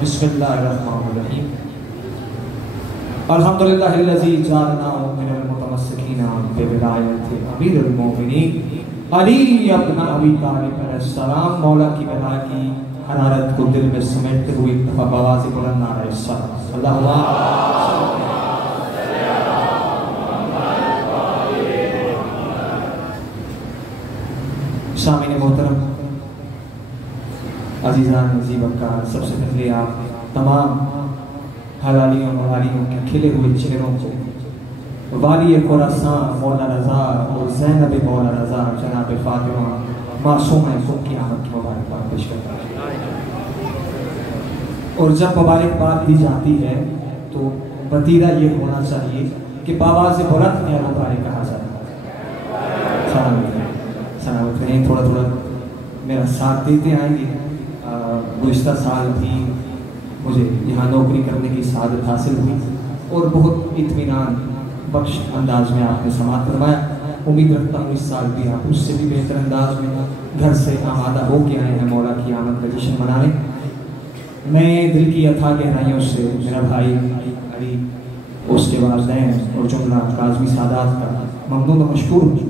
बिस्मिल्लाहिर्रहमानिर्रहीम। अल्हम्दुलिल्लाहिल्लज़ी जअलना मिनल मुतमस्सिकीना बिविलायति अमीरुल मोमिनीन अली इब्न अबी तालिब अलैहिस्सलाम। मौला की बला की हरारत को दिल में समेटते हुए एक दफा आवाज़ बुलंद नारे सलाम अल्लाहुम्मा। शामिन मोहतरम अजीज़ान नज़ीबकार, सबसे पहले आप तमाम हलालियों मवालियों के खिले हुए चेहरों को वाली खुरासान मौला रज़ा और ज़ैनब मौला रज़ा जनाब फ़ातिमा मासूमा की आमद की मुबारकबाद पेश करता है। और जब मुबारकबाद दी जाती है तो वतीरा ये होना चाहिए कि बावाज़ बुलंद में मुबारक कहा जाए। सलामत रहें, थोड़ा थोड़ा मेरा साथ देते आएंगे। गुज़िश्ता साल भी मुझे यहाँ नौकरी करने की सआदत हासिल हुई और बहुत इत्मीनान बख्श अंदाज में आपने समाअत फरमाया। उम्मीद रखता हूँ इस साल भी आप उससे भी बेहतर अंदाज में घर से आमादा हो के आए हैं मौला की आमद का जश्न मनाने। मैं दिल की अथाह गहराइयों से मेरा भाई अली, उसके वालिदैन और जुमला काज़मी सादात का ममनून और मशकूर हूँ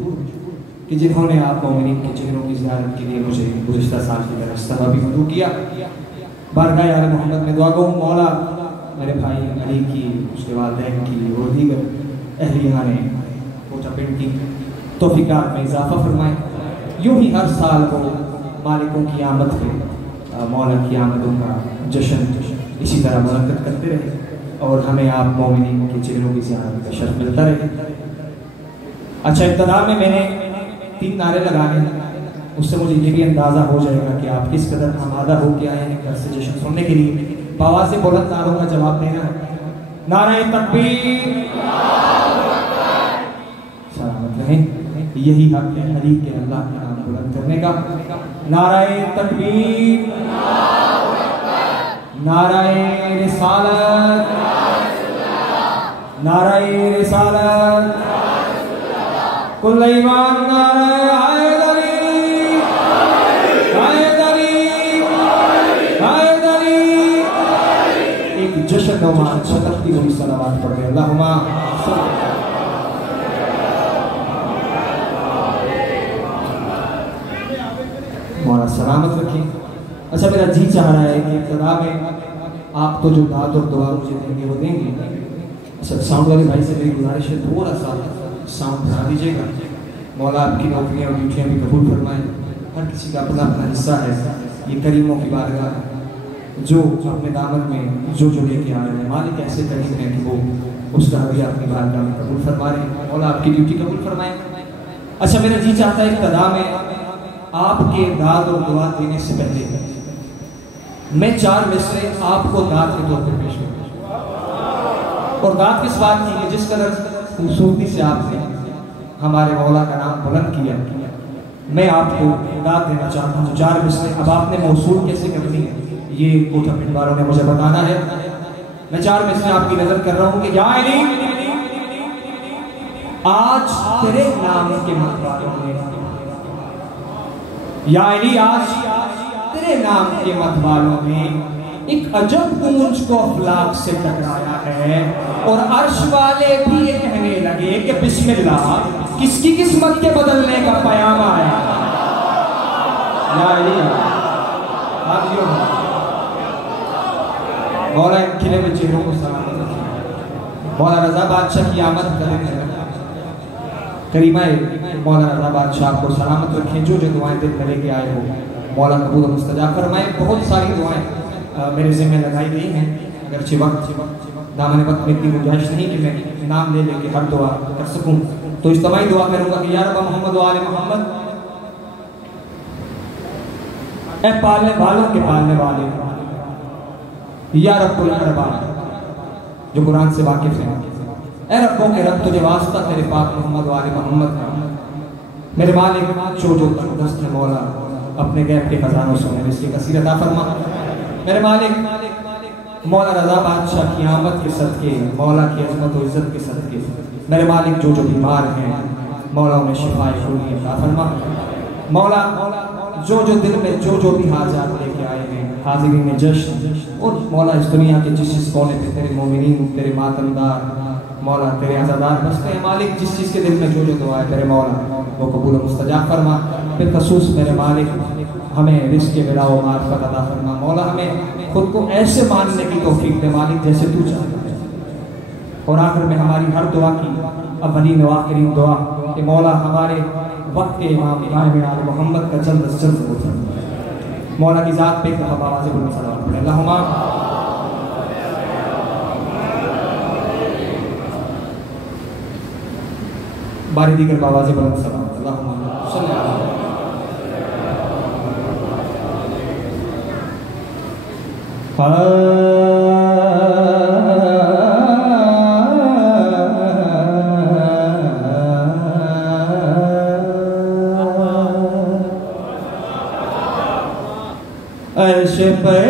कि जिन्होंने आप मोमिनीन के चेहरों की ज़ियारत के लिए मुझे गुज़िश्ता साल की तरह सबबी मदू किया। बारगाह यार मोहम्मद में दुआ गो मौला मेरे भाई अली की, उसके वालिदैन की और दीगर अहलिया ने कोटा पिंड की तौफीकात में इजाफा फरमाए। यूँ ही हर साल वो मालिकों की आमद पे मौला की आमदों का जश्न इसी तरह मुनक्कद करते रहे और हमें आप मोमिनीन के चेहरों की ज़ियारत का शर्फ मिलता रहे। अच्छा, इब्तिदा में मैंने 3 नारे लगाने, उससे मुझे ये भी अंदाज़ा हो जाएगा कि आप किस कदर आमादा हो के आए हैं घर से जश्न सुनने के लिए। आवाज़ से बुलंद नारों का जवाब देना है। नारे तकबीर, सलामत रहें, यही हक है अली के अल्लाह का नाम बुलंद करने का। नारे तकबीर, नारे रिसालत, नारे रिसालत, कुल ईमान नारे हैदरी, हैदरी, हैदरी। एक जश्न नुमा छटकती हुई सलावत पढ़ रहे अल्लाहुम्मा मौला सलामत रखें। अच्छा, मेरा जी चाह रहा है कि इब्तिदा में आप तो जो दाद और दुआ मुझे देंगे वो देंगे। अच्छा, साउंड वाले भाई से मेरी गुजारिश है थोड़ा सा साउंड बढ़ा दीजिएगा। मौला आपकी नौकरियाँ और ड्यूटियाँ भी कबूल फरमाएं। हर किसी का अपना अपना हिस्सा है। ये करीमों की बारगाह है, जो अपने दामन में जो लेके आ रहे हैं, मालिक ऐसे करीम है कि वो उसका भी अपनी बारगाह में कबूल फरमा रहे हैं। मौला आपकी ड्यूटी कबूल फरमाएं। अच्छा, मेरा जी चाहता है इब्तिदा में आपके दाद और दुआ देने से पहले मैं 4 मिसरे आपको दाद के तौर पर पेश करूँ। और दाद किस बात की है, जिस कदर खूबसूरती से आपने हमारे मौला का नाम बुलंद किया, मैं आपको दाद देना चाहता हूँ 4 मिसरे। अब आपने मौसूल कैसे करनी है ये कोटा पिंड वालों ने मुझे बताना है। मैं 4 मिसरे आपकी नजर कर रहा हूँ कि या अली, आज तेरे नाम के मतवालों ने, या अली आज तेरे नाम के मतवालों ने एक अजब गूंज को अफलाक से टकराया है और अर्श वाले भी ये कहने लगे कि बिस्मिल्लाह, किसकी किस्मत के बदलने का पयाम आया। या अली, मौला खिले हुए चेहरों को सलामत रखिए। मौला रजा बादशाह की आमद करें, करीमा मौला रजा बादशाह को सलामत रखें। जो दुआएं दिल में लेके आए हो मौला कबूल और मुस्तजाब फरमाए। बहुत सारी दुआएं मेरे ज़िम्मे लगाई गई हैं, अगरचे वक्त दामन वक्त में इतनी गुंजाइश नहीं कि मैं नाम ले लेके हर दुआ कर सकूं, तो इज्तिमाई दुआ करूंगा कि या रब मोहम्मद व आले मोहम्मद, ए पालने वालों के पालने वाले, या रब्बुल अरबाब जो कुरान से वाकिफ है, ए रब्बों के रब तुझे वास्ता तेरे पाक मोहम्मद व आले मोहम्मद का। मेरे मालिक जो तंदुरुस्त है मौला, अपने गैब के खजानों से हमें इसकी कसीर अता फरमा। मेरे मालिक मौला रजा बादशाह की आमद के सदके, मौला की अजमत और इज्जत के सदके, मेरे मालिक जो बीमार हैं मौला उन्हें शिफाए खुली अता फरमा। मौला जो जो दिल में जो भी हाजात लेके आए हैं, हाजिरी में जश्न, और मौला इस दुनिया के जिस कोने पे तेरे मोमिनीन, तेरे मातमदार मौला, तेरे आज़ादार बसते हैं मालिक, जिस चीज़ के दिल में जो दुआ है तेरे मौला वो कबूल मुस्तजाब फरमा। फिर खसूस मेरे मालिक हमें रिज़्क़ के मिला व मार्फत अता फरमा। मौला हमें खुद को ऐसे मानने की तौफीक दे मालिक जैसे तू चाहता है। और आखिर में हमारी हर दुआ की अव्वलीन व आखिरीन दुआ कि मौला हमारे वक्त के इमाम आले मोहम्मद का जल्द से जल्द हो जाए। मौला की ज़ात पे आवाज़ बुलंद सलाम पढ़े। अल्लाहुम्मा बारी दीगर आवाज़ बुलंद सलाम। अल्लाहुम्मा सल्ली अला अर्श पे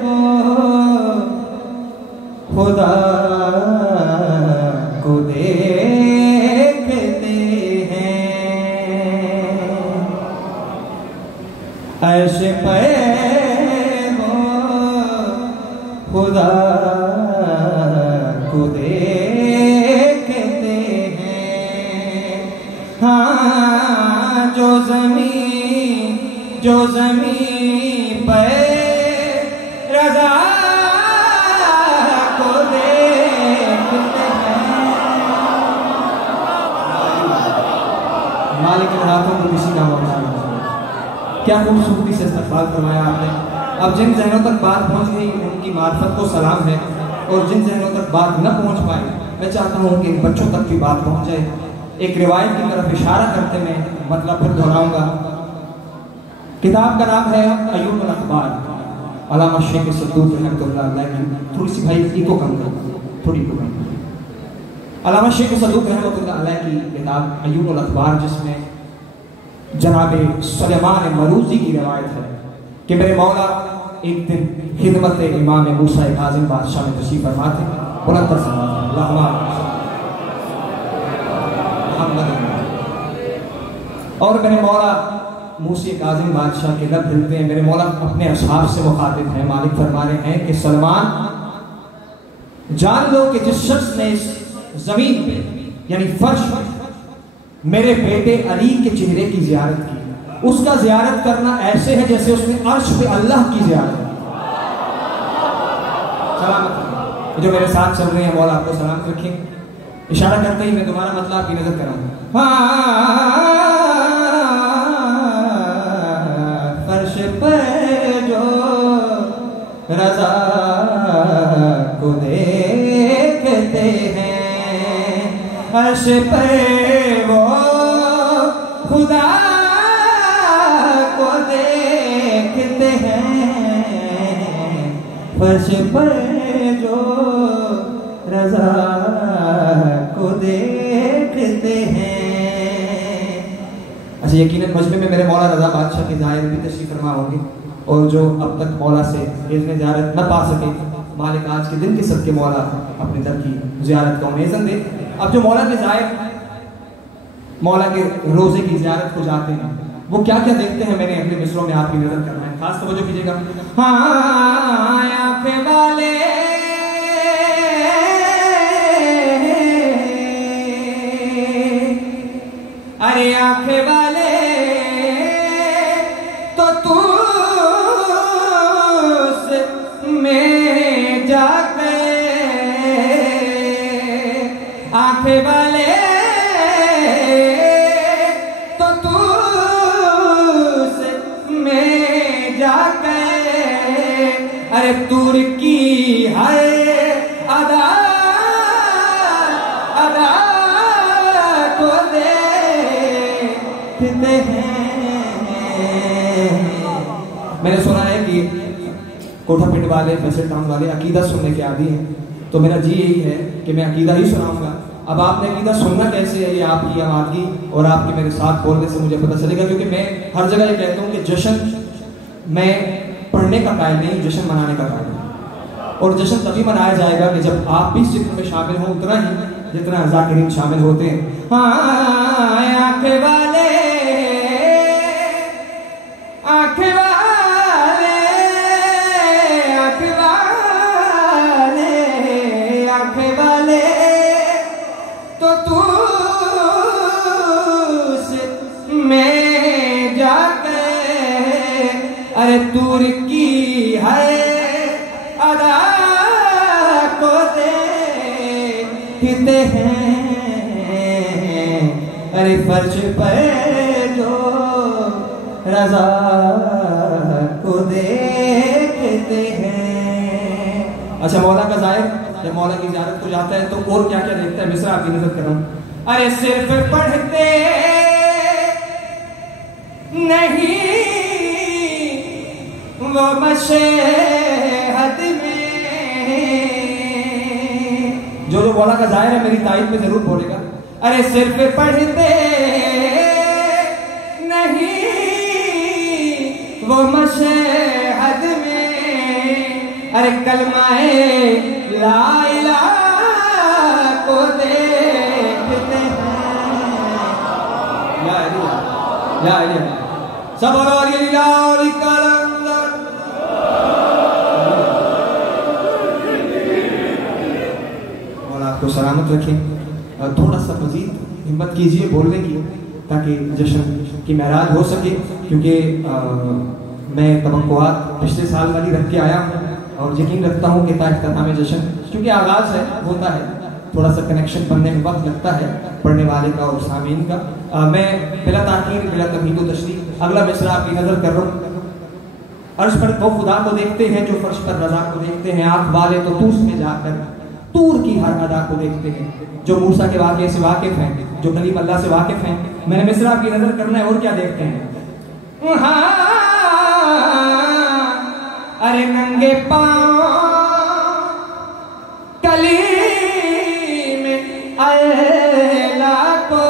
वो खुदा को देखते हैं, अर्श पे वो खुदा को देखते हैं। हाँ जो ज़मीन पे रज़ा को देखते हैं। मालिक के हाथों को किसी का मौका नहीं। क्या खूबसूरती से इस्तक़बाल फरमाया आपने। अब जिन जहनों तक बात पहुंच गई उनकी मार्फत को सलाम है, और जिन जहनों तक बात न पहुंच पाई मैं चाहता हूं कि इन बच्चों तक की बात पहुंच जाए। एक रिवायत की तरफ इशारा करते मैं मतलब फिर दोहराऊंगा। किताब का नाम है अय्युनुल अखबार, अल्लामा शेख सद्दूक़ रहमतुल्लाह अलैह की। थोड़ी सी भाई इको कम करो, थोड़ी इको कम। अल्लामा शेख सद्दूक़ रहमतुल्लाह अलैह की किताब अय्युनुल अखबार, जिसमें जनाबे सुलेमान मरूज़ी की रवायत है कि मेरे मौला एक दिन खिदमत इमाम मूसा काज़िम बादशाह में तशरीफ़ फरमा थे। बुलंद तर और मेरे मौला मूसा काज़िम बादशाह के लब हिलते हैं। मेरे मौला अपने असहाब से मुखातिब हैं। मालिक फरमा रहे हैं कि सलमान जान लो कि जिस शख्स ने इस जमीन पे यानी फर्श मेरे बेटे अली के चेहरे की जियारत की, उसका जियारत करना ऐसे है जैसे उसने अर्श पे अल्लाह की जियारत की। सलामत जो मेरे साथ चल रहे हैं मौला आपको सलाम रखें। इशारा करते ही मैं दोबारा मतलब आपकी नजर कराऊंगा। फर्श पे जो रज़ा को देखते हैं, फर्श पे वो खुदा को देखते हैं, फर्श पे जो रज़ा को देखते हैं। अच्छा यकीनन मजमे में मेरे मौला रज़ा बादशाह के ज़ाहिर भी तशरीफ़ फरमा होंगे, और जो अब तक मौला से इज़्न ज़ियारत न पा सके मालिक आज के दिन के सदके मौला अपने दर की ज़ियारत को इज़्न दे। अब जो मौला के ज़ाहिर मौला के रोज़े की ज़ियारत को जाते हैं वो क्या क्या देखते हैं, मैंने अपने मिसरों में आपकी नजर करना है, खास तवज्जो कीजिएगा। हाँ आँखें वाले अरे आँखें वाले तो तू में जाके आँखें वाले तो तू में जाके अरे दूर की है अदा अदा को देखते हैं। मैंने सुना है कि कोठा पिंड वाले फैसल टाउन वाले अकीदा सुनने के आदी हैं, तो मेरा जी यही है कि मैं अकीदा ही सुनाऊंगा। अब आपने अकीदा सुनना कैसे है ये आपकी आवाज़गी और आपके मेरे साथ बोलने से मुझे पता चलेगा, क्योंकि मैं हर जगह ये कहता हूँ कि जश्न मैं पढ़ने का कायल नहीं, जश्न मनाने का कायल हूँ। और जश्न तभी मनाया जाएगा कि जब आप भी जिक्र में शामिल हो, उतना ही जितना ज़ाकिरीन शामिल होते हैं। हाँ आँखें वाले दूर की है अदा को देखते हैं, अरे फर्श पर जो रजा को देखते हैं। अच्छा, मौला का ज़ाहिर जब मौला की ज़ियारत को जाता है तो और क्या क्या देखता है, मिसरा आपकी नजर कर रहा हूं। अरे सिर्फ पढ़ते नहीं वो मशहद में, जो मौला का ज़ाहिर है मेरी तारीफ में जरूर बोलेगा। अरे सिर्फ पढ़ते नहीं वो मशहद में, अरे कलमाए ला इलाहा को देखते हैं। या सब और आपको सलामत रखें। थोड़ा सा मजीद हिम्मत कीजिए बोलने की, ताकि जश्न की महराज हो सके, क्योंकि मैं तवक्कुआत पिछले साल वाली रख के आया हूँ और यकीन रखता हूँ कि इख्तिताम जश्न चूँकि आगाज़ है होता है, थोड़ा सा कनेक्शन बनने में वक्त लगता है पढ़ने वाले का और सामीन का। मैं बिला ताकीर बिला तमहीद व तशरीह अगला मिसरा आपकी नजर कर रहा हूँ। अर्श पर वो खुदा को देखते हैं जो फर्श पर रजा को देखते हैं, आंख वाले तो तूस में जाकर तूर की हर अदा को देखते हैं, जो मूसा के वाक़े से वाकिफ हैं, जो कलीम अल्लाह से वाकिफ हैं। मैंने मिसरा आपकी नजर करना है और क्या देखते हैं। अरे नंगे पाँव कलीम अल्लाह को,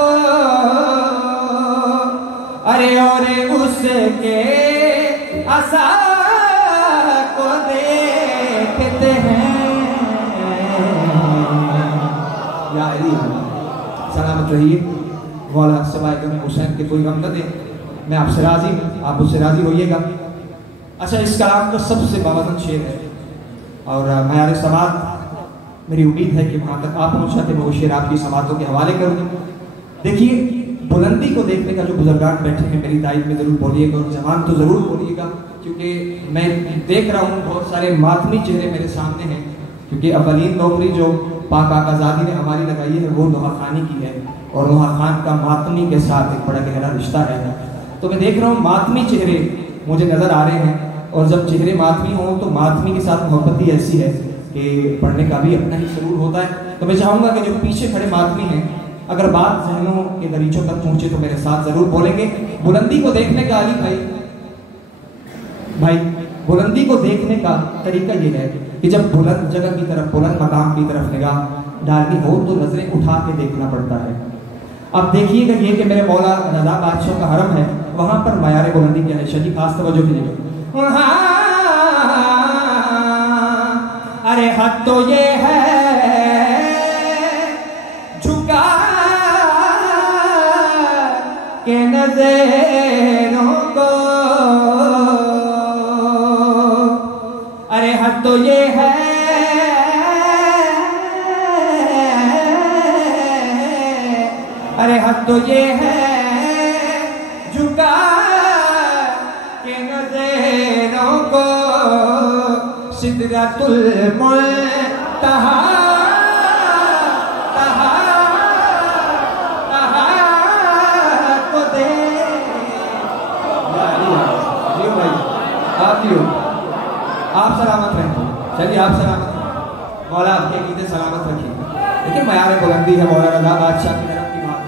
अरे और उसके असा को देखते हैं। या अली सलामत रहिए, मौला सिवाय गम हुसैन के कोई गम न दे। मैं आपसे राजी हूँ, आप मुझसे राजी होइएगा। अच्छा, इस कलाम का सबसे बावजन शेर है और मयार समात मेरी उम्मीद है कि वहाँ तक आप पहुँच जाते, मैं वो शेर आपकी समातों के हवाले करूँ। देखिए, बुलंदी को देखने का जो बुजुर्गान बैठे हैं मेरी तारीफ में ज़रूर बोलिएगा और जवान तो ज़रूर बोलिएगा, क्योंकि मैं देख रहा हूँ बहुत सारे मातमी चेहरे मेरे सामने हैं, क्योंकि अवलीन नौकरी जो पाक आकाज़ादी ने हमारी लगाई है वो नोहा खानी की है और नोहा खान का मातमी के साथ एक बड़ा गहरा रिश्ता है। तो मैं देख रहा हूँ मातमी चेहरे मुझे नज़र आ रहे हैं, और जब चेहरे मातमी हों तो मातमी के साथ मोहब्बत ही ऐसी है कि पढ़ने का भी अपना ही सुरूर होता है। तो मैं चाहूँगा कि जो पीछे खड़े मातमी हैं, अगर बात जहनों के दरीचों तक पहुँचे तो मेरे साथ ज़रूर बोलेंगे। बुलंदी को देखने का अली भाई बुलंदी को देखने का तरीका ये है कि जब बुलंद जगह की तरफ, बुलंद मकाम की तरफ निगाह डालनी हो तो नजरें उठा के देखना पड़ता है। अब देखिएगा ये कि मेरे मौला रजा बादशाह का हरम है, वहां पर मयार बुलंदी क्या है, शजी खास तवज्जो कीजिएगा। अरे हद तो ये है झुका के नजरों को, अरे हद तो ये है अरे हद तो ये है झुका के नजरों को, सिदरतुल मुंतहा को दे। आप सलामत रहें, चलिए आप सलामत रहें, मौला आपके अकीदे सलामत रखिए। देखिए मयार बुलंदी है, मौला रजा बादशाह की तरफ की बात है।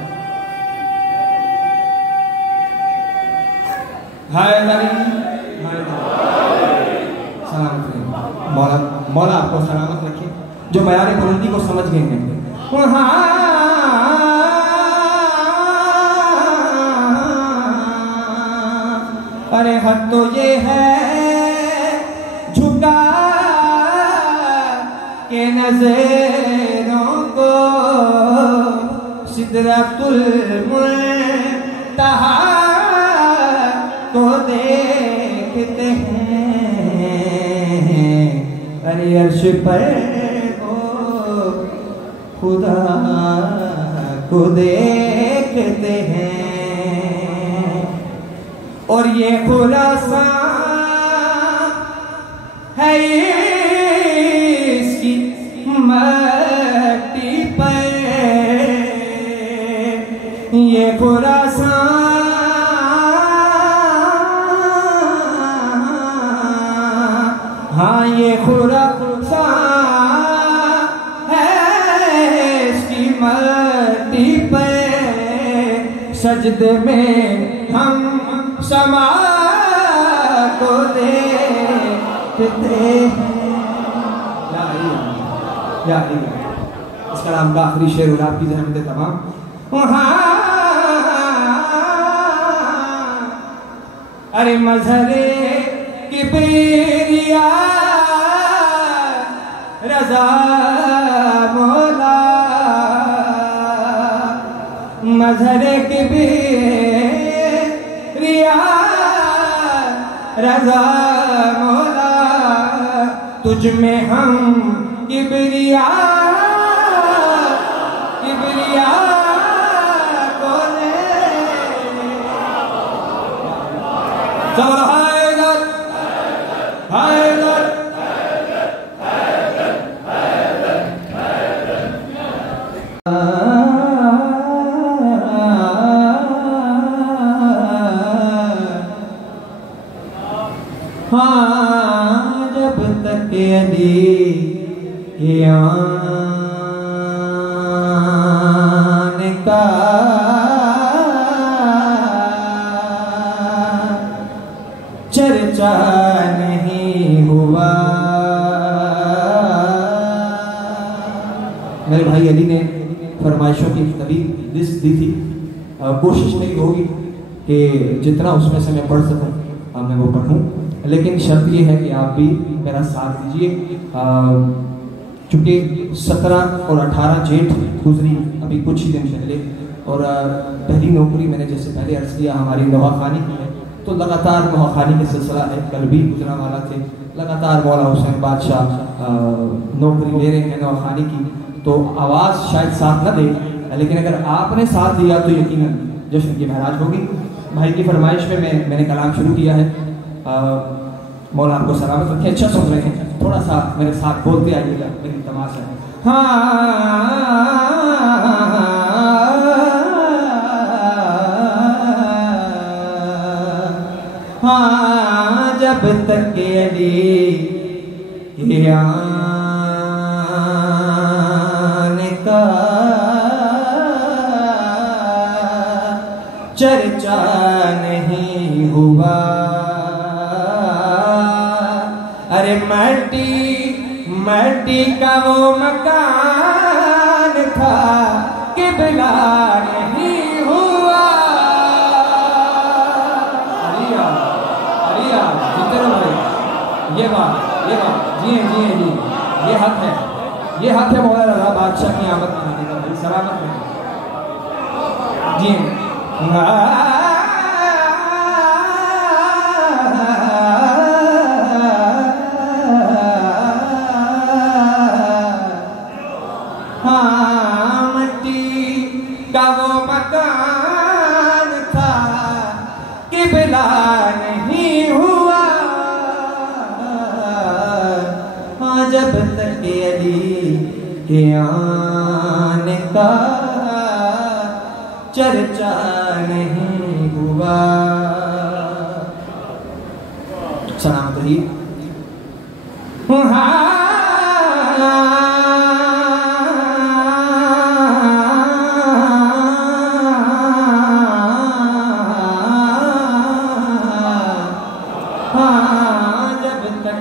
सलामत रहिए, मौला आपको सलामत रखे, जो मयार बुलंदी को समझ गए हैं। अरे हद तो ये है झुका के नजरों को, सिदरतुल मुंतहा को देखते हैं, अरे अर्श पर हो खुदा को देखते हैं। और ये खुरासान है इसकी मट्टी पे ये खुरासान, हाँ ये खुरासान है इसकी मट्टी पे सजदे में हम समा को देखते हैं। इस कलाम का आखिरी शेर और आपकी जहमत तमाम अरे मजहरे किबरिया रजा मौला, मजहरे किबरिया रजा मौला, तुझ में हम किबरिया किबरिया को ले चलो हैदर हैदर हाँ जब तक अली के आने का चर्चा नहीं हुआ। मेरे भाई अली ने फरमाइशों की तभी लिस्ट दी थी, कोशिश मेरी होगी कि जितना उसमें से मैं पढ़ सकूं मैं वो पढ़ूं, लेकिन शर्त ये है कि आप भी मेरा साथ दीजिए। चूँकि 17 और 18 जेठ गुजरी अभी कुछ ही दिन पहले, और पहली नौकरी मैंने जैसे पहले अर्ज किया हमारी नवाखानी की है, तो लगातार नवाखानी का सिलसिला है, कल भी गुजरा वाला थे, लगातार मौला हुसैन बादशाह नौकरी ले रहे हैं नवाखानी की, तो आवाज़ शायद साथ न दे, लेकिन अगर आपने साथ दिया तो यकीनन जश्न की महराज होगी। भाई की फरमाइश में मैंने कलाम शुरू किया है। मौला आपको सलामत रखे, अच्छा सुन रहे हैं, थोड़ा सा मेरे साथ बोलते आइएगा, मेरी तमाश है। हाँ जब तक अली के आने का चर्चा नहीं हुआ, अरे मट्टी मट्टी का वो मकान था किबला नहीं हुआ। अरिया अरिया जीते रहो भाई, ये बात जी ये हक है मौला रज़ा बादशाह की आमद मनाने का भाई, सलामत में जी। हाँ मट्टी का वो मकान था किबला नहीं हुआ। हाँ जब तक अली के आने का चर्चा नहीं हुआ। सलामत रही। जब तक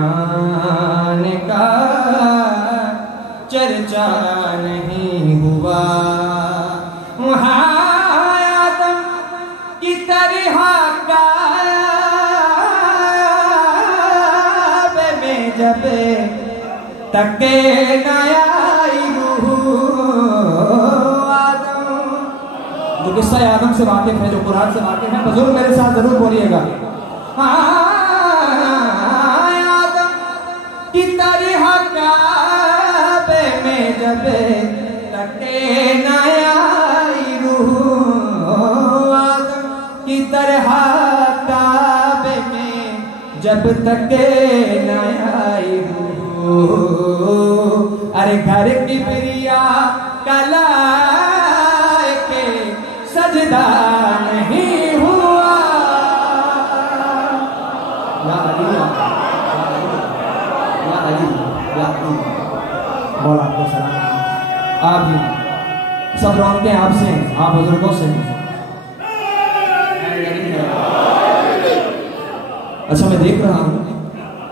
आने का चर्चा नहीं हुआ। आदम की तरह काबे में जब तक नई रूह आदम, जो किस्सा आदम से वाकिफ है, जो कुरान से वाकिफ है, बुजुर्ग मेरे साथ जरूर बोलिएगा। आदम की तरह काबे में जब तक नया रूह, आदम की तरह काबे में जब तक न आई हो, अरे घर की प्रिया कला के सजदा नहीं हुआ। या अली या अली या अली, मौला आपको सलाम। आप भी सब रौनते हैं आपसे, आप बुजुर्गों से। अच्छा मैं देख रहा हूँ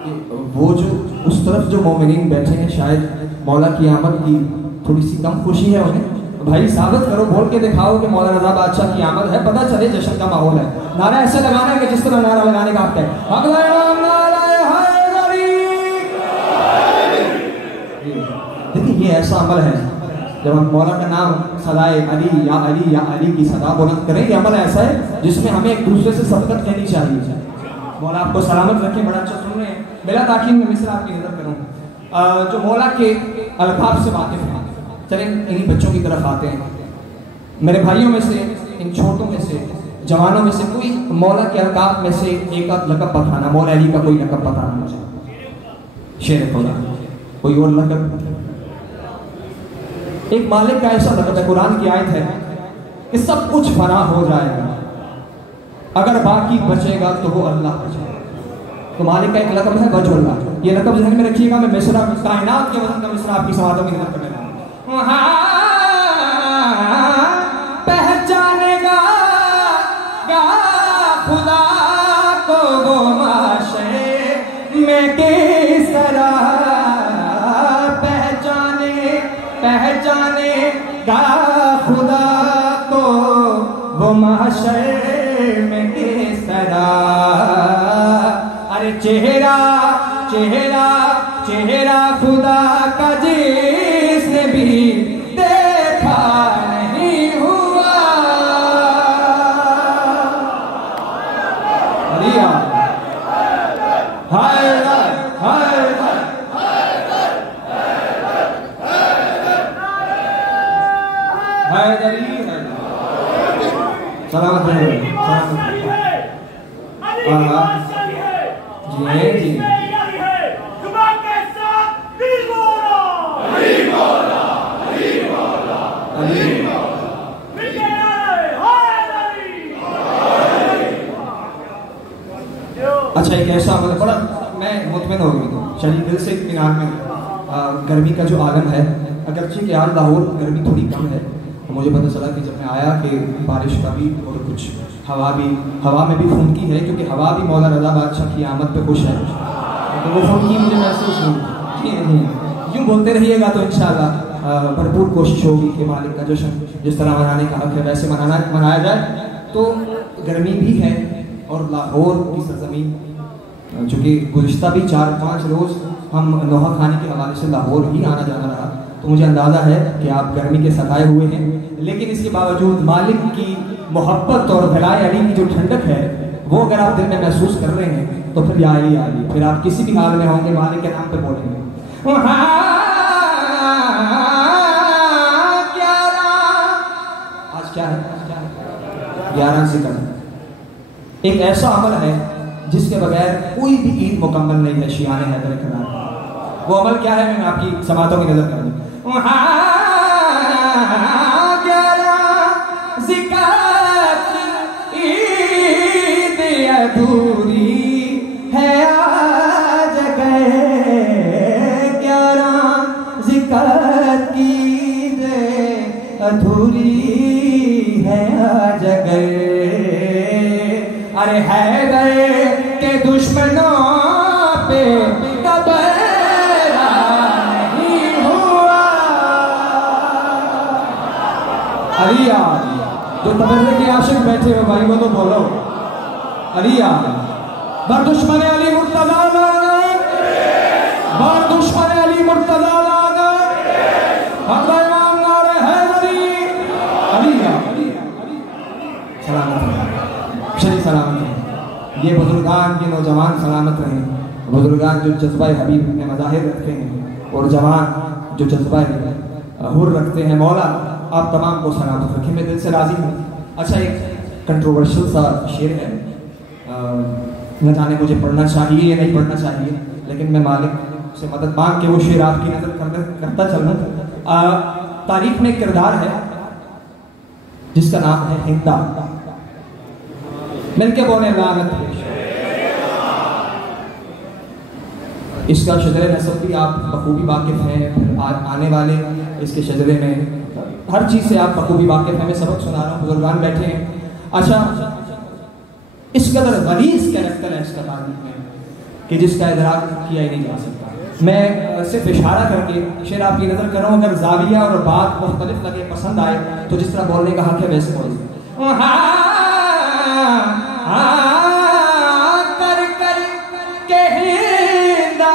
कि वो जो उस तरफ जो मोमिनीन बैठे हैं, शायद मौला की आमद की थोड़ी सी कम खुशी है उन्हें। भाई साबित करो, बोल के दिखाओ कि मौला रज़ा बादशाह की आमद है, पता चले जश्न का माहौल है। नारा ऐसे लगाना है कि जिस तरह नारा लगाने का आपका है। देखिए ये ऐसा अमल है, जब हम मौला का नाम सदाए अली या अली की सदा बुलंद करें, ये अमल ऐसा है जिसमें हमें एक दूसरे से सबकत कहनी चाहिए। मौला आपको सलामत रखे। बड़ा अच्छा सुन रहे हैं। मेरा ताकि में मिसरा आपकी नजर करूँ जो मौला के अल्फाज से वाकिफ हैं। चलें इन्हीं बच्चों की तरफ आते हैं। मेरे भाइयों में से, इन छोटों में से, जवानों में से कोई मौला के अलकाब में से एक लक़ब बताना, मौला अली का कोई लक़ब बताना मुझे। शेर खुदा कोई और लक़ब? एक मालिक का ऐसा लक़ब है, कुरान की आयत है कि सब कुछ फना हो जाएगा, अगर बाकी बचेगा तो वो अल्लाह बचेगा। तो मालिक का एक लक़ब है वजहुल्लाह। ये लक़ब ज़हन में रखिएगा। मैं मिसरा कायनात के वज़न का मिसरा आपकी समातों में नज़र करने वाला पहचानेगा खुदा को वो माशरे में किस तरह पहचानेगा खुदा को वो माशरे में किस तरह। अरे चेहरा चेहरा चेहरा खुदा का जिसने भी देखा नहीं हुआ। अलिया हाय हाय सलामत रहे। जी जी अच्छा एक ऐसा मतलब बड़ा मैं मुतमिन हो गई हूँ शरीर दिल से इत्मीनान में। गर्मी का जो आलम है, अगरचे कि आज लाहौर गर्मी थोड़ी कम है, तो मुझे पता चला कि जब मैं आया कि बारिश का भी और कुछ हवा में भी फुनकी है, क्योंकि हवा भी मौला रज़ा बादशाह की आमद पे खुश है, तो वो फुनकी मुझे महसूस हुई। यूँ बोलते रहिएगा तो इंशाअल्लाह भरपूर कोशिश होगी कि मालिक का जश्न जिस तरह मनाने का हक है वैसे मनाया जाए। तो गर्मी भी है और लाहौर की सरजमीन, चूँकि गुज़िश्ता भी 4-5 रोज़ हम नोहा खाने के हवाले से लाहौर ही आना जाना रहा, तो मुझे अंदाज़ा है कि आप गर्मी के सताए हुए हैं, लेकिन इसके बावजूद मालिक की मोहब्बत और वलाए अली की जो ठंडक है वो अगर आप दिल में महसूस कर रहे हैं तो फिर या अली फिर आप किसी भी हाल में होंगे मालिक के नाम पे बोलेंगे। आज क्या है? 11 जिक्र एक ऐसा अमल है जिसके बगैर कोई भी ईद मुकम्मल नहीं है। शियाने हैदर करार वो अमल क्या है, मैं आपकी समातों की नजर कर दूं। ईद अधूरी है आज गए 11 ज़िकात की ईद अधूरी है आज गए। अरे हैदर के दुश्मनों पे तबेरा नहीं हुआ। अलिया जो तबेरे के आशिक बैठे हो भाई वो तो बोलो अलिया। बर दुश्मन अली मुर्तज़ा लानत, बर दुश्मन अली मुर्तज़ा लानत, हक़ इमाम नारे हैदरी। अलिया सलामत शरीफ सलामत है। ये बुजुर्गान के नौजवान सलामत रहें, बुजुर्गान जो जज्बा हबीब में मज़ाहिर रखते हैं और जवान जो जज्बा हुर रखते हैं। मौला आप तमाम को सलामत रखें, मैं दिल से राज़ी हूँ। अच्छा एक कंट्रोवर्शियल सा शेर है, न जाने मुझे पढ़ना चाहिए या नहीं पढ़ना चाहिए, लेकिन मैं मालिक से मदद मांग के वो शेर आपकी नजर करता चल रहा। तारीख में एक किरदार है जिसका नाम है हिंदा। मिलके बोले लानत। इसका शजरे नसब भी आप बखूबी वाकिफ हैं, फिर आने वाले इसके शजरे में हर चीज़ से आप बखूबी वाकिफ हैं। मैं सबक सुना रहा हूँ, बुजुर्गान बैठे हैं। अच्छा, इस कदर गलीज़ कैरेक्टर है इसका तारीख में कि जिसका इदराक किया ही नहीं जा सकता। मैं सिर्फ इशारा करके शेर आपकी नज़र कर रहा हूँ, अगर जाविया और बात मुख्तलिफ लगे, पसंद आए, तो जिस तरह बोलने का हक है वैसे बोलिए। कर कर के हिंदा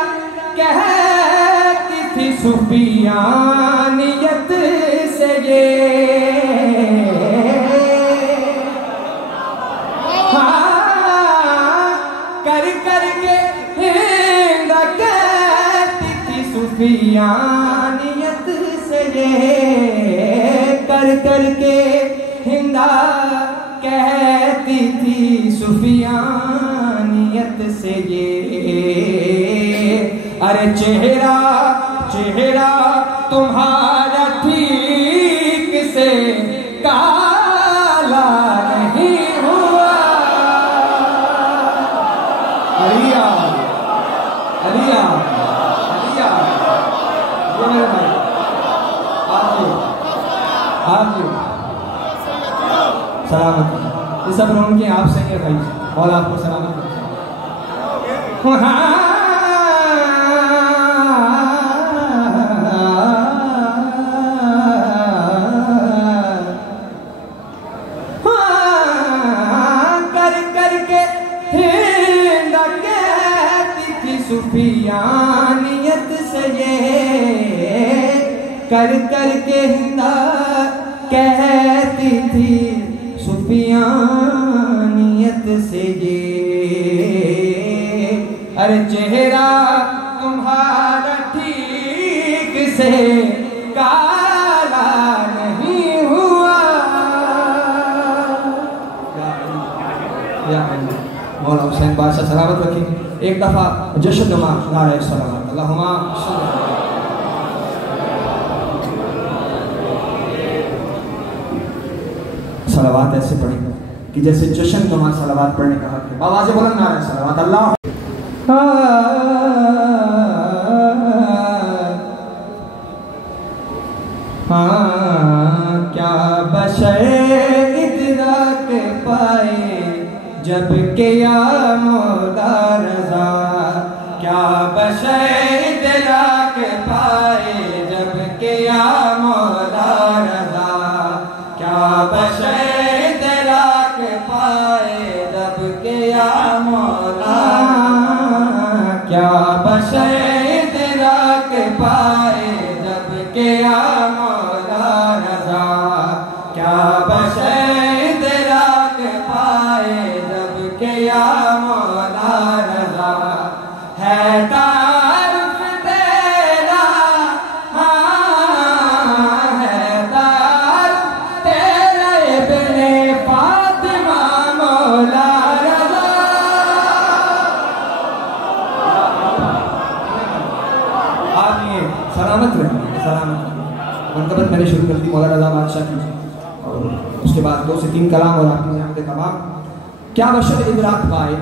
कहती थी सुफियानियत से ये, कर कर के हिंदा कहती थी सुफियानियत से ये, कर कर के हिंदा कहती थी सुफियानियत से ये। अरे चेहरा चेहरा तुम्हारा ठीक से काला नहीं हुआ। अलिया अलिया अलिया, ये मेरे भाई आप सलामत। ये सब रोन के आप सही है भाई, और आपको सलामत। कर कर के हिंदा कहती थी सुफियानियत से ये, कर कर के हिंदा कहती थी सुफियानियत से ये। अरे चेहरा तुम्हारा ठीक से काला नहीं हुआ। मौला हुसैन बादशाह सलामत रखें। एक दफा जश्न नुमा नारे सलावत अल्लाहुम्मा सलावात ऐसे पढ़े कि जैसे जश्न नुमा सलावात पढ़ने का हक है। आवाज़ बुलंद नारे सलावत अल्लाह। क्या बशर इदराक पाए जब के या मौला रज़ा, क्या बशर इदराक पाए जब के या मौला रज़ा, क्या बशर इदराक पाए जब के या मौला, क्या बशर इदराक पाए जब के या मौला रज़ा, क्या बशर इदराक पाए जब के या मौला रज़ा। है तारुफ तेरा, हाँ है तारुफ तेरा इब्ने फातिमा मौला रज़ा। आप ये सलामत रहें, सलामत मनकबत मैंने शुरू कर दी मौला रज़ा बादशाह की, और उसके बाद 2 से 3 कलाम और आपकी रहमत तमाम। क्या बशर इदराक पाए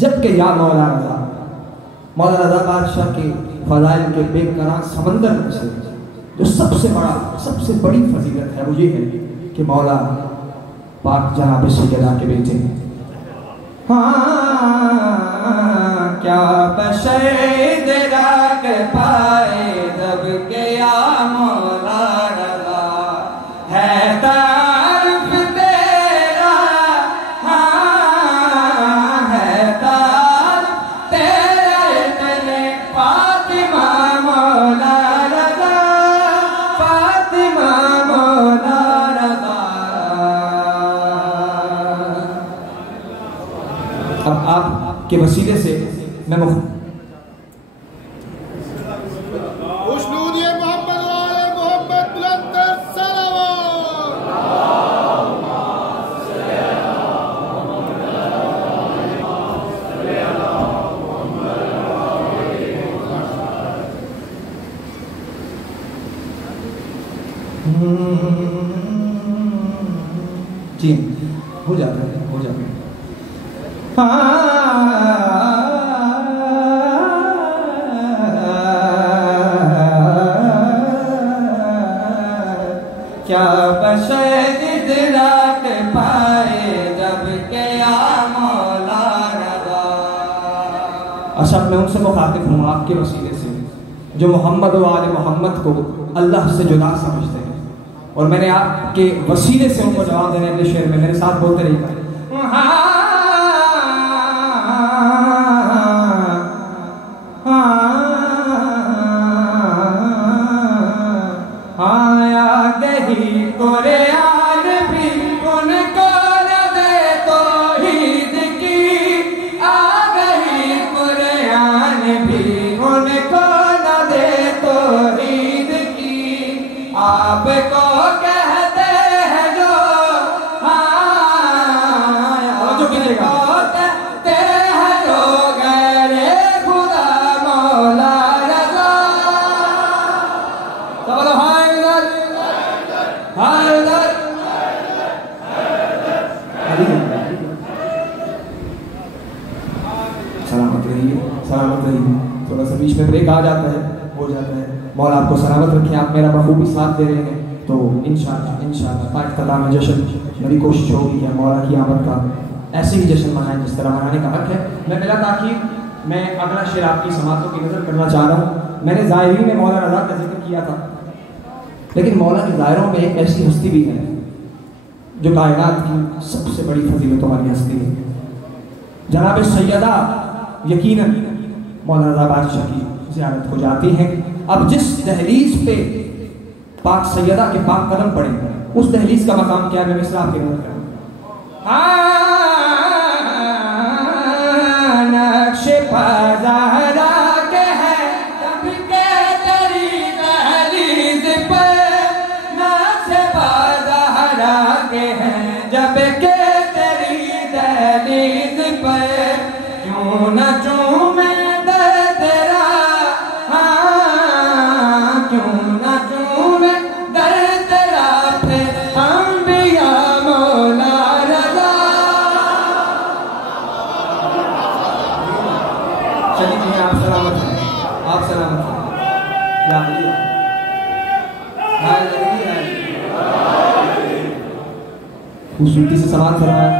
जब के या मौला रज़ा, मौला रज़ा बादशाह के फ़ज़ाइल के बेकरार समंदर में से जो सबसे बड़ी फजीलत है वो ये है कि मौला पाक जनाब सैयदा के बेटे हैं। हाँ क्या बशर इदराक पाए जब के या मौला रज़ा, है तारुफ तेरा, हाँ है तारुफ तेरा इब्ने फातिमा मौला रज़ा, फातिमा मौला रज़ा। अब आपके वसीले से मैं जी हो जाता है, हो जाता है। क्या बशर इदराक पाए जब के या मौला रज़ा। अच्छा, मैं उनसे मुखातिब हूँ आपके वसीले से जो मोहम्मद व आले मोहम्मद को अल्लाह से जुदा समझते हैं, और मैंने आपके वसीले से उनको जवाब देने अगले शेर में मेरे साथ बोलते रहिएगा। आपको कहते हैं जो जो गिनेगा कहते हैं जो गैरे खुदा मौला रज़ा। सब लोग हैदर हैदर। सलामत रहिए, सलामत रहिए। थोड़ा सा बीच में ब्रेक आ जाता है, हो जाता है। मौला आपको सलामत रखें। आप मेरा बखूबी साथ दे रहे हैं, तो इंशाअल्लाह ताइफ्तताम जश्न मेरी कोशिश होगी कि मौला की आमद का ऐसे ही जश्न मनाएं जिस तरह मनाने का हक है। मैं बिला ताकीद मैं अगला शेर आपकी समातों की नज़र करना चाह रहा हूँ। मैंने ज़ाहिरी में मौला रज़ा का जिक्र किया था, लेकिन मौला के ज़ाहिरों में एक ऐसी हस्ती भी है जो कायनात की सबसे बड़ी फजीलतों वाली हस्ती है, जनाब सैयदा। यकीनन मौला रज़ा बादशाह की ज़ियारत हो जाती है। अब जिस दहलीज पे पाक सैयदा के पाक कदम पड़े, उस दहलीज का मकाम क्या है, मैं मिसरा आपके नजर करूं। नक्शे ज़हरा के है जब के तेरी दहलीज पे, नक्शे ज़हरा के है जब के तेरी दहलीज पे, क्यों न चूमे खूबसूरती से सवाल फरमाया।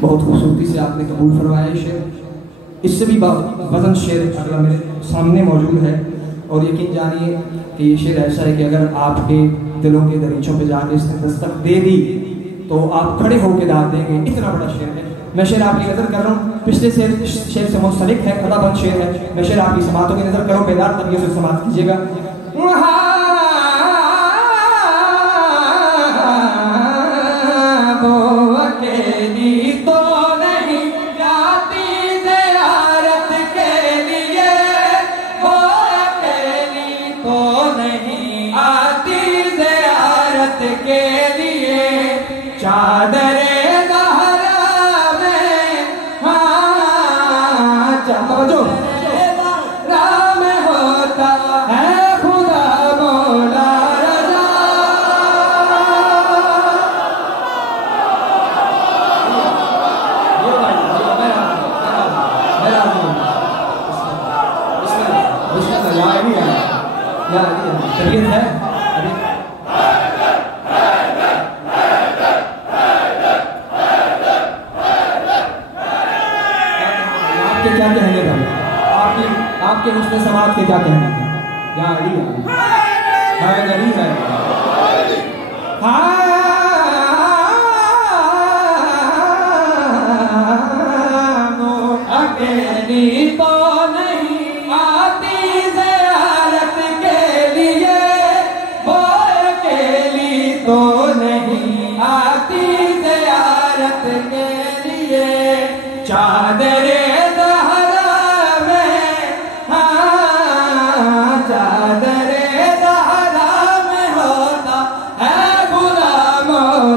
बहुत खूबसूरती से आपने कबूल फरमाया शेर। इससे भी वजन शेर अगला मेरे सामने मौजूद है, और यकीन जानिए कि ये शेर ऐसा है कि अगर आपके दिलों के दरीचों पे जाके इसने दस्तक दे दी तो आप खड़े होकर दाद देंगे, इतना बड़ा शेर है। मैं शेर आपकी नज़र कर रहा हूँ, पिछले शेर से मुंसलिक है, खदाबंद शेर है। मैं शेर आपकी समातों की नज़र करूँ, बेदार तरीके से समात कीजिएगा। क्या कहने का आपके मुझसे समाज के क्या कहने या अली है अकेली तो नहीं आती ज़ियारत के लिए, वो अकेली तो नहीं आती ज़ियारत के लिए, चादरे चादरे ज़हरा में होता है बुला मौला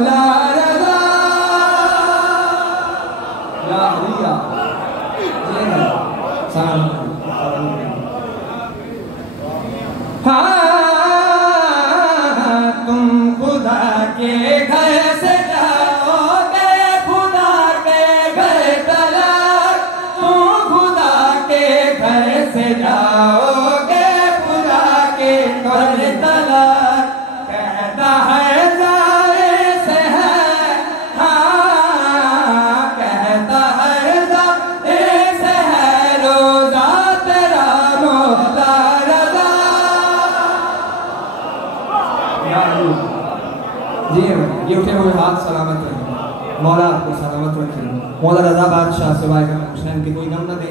जाओगे खुदा के कर तला, कहता है जाए से है, हाँ कहता है जाए से है रोजा तेरा मौला रज़ा। जी ये उठे हुए हाथ सलामत रहे, मौला आपको सलामत रखे, मौला रज़ा बादशाह सिवाय हुसैन के कोई गम न दे।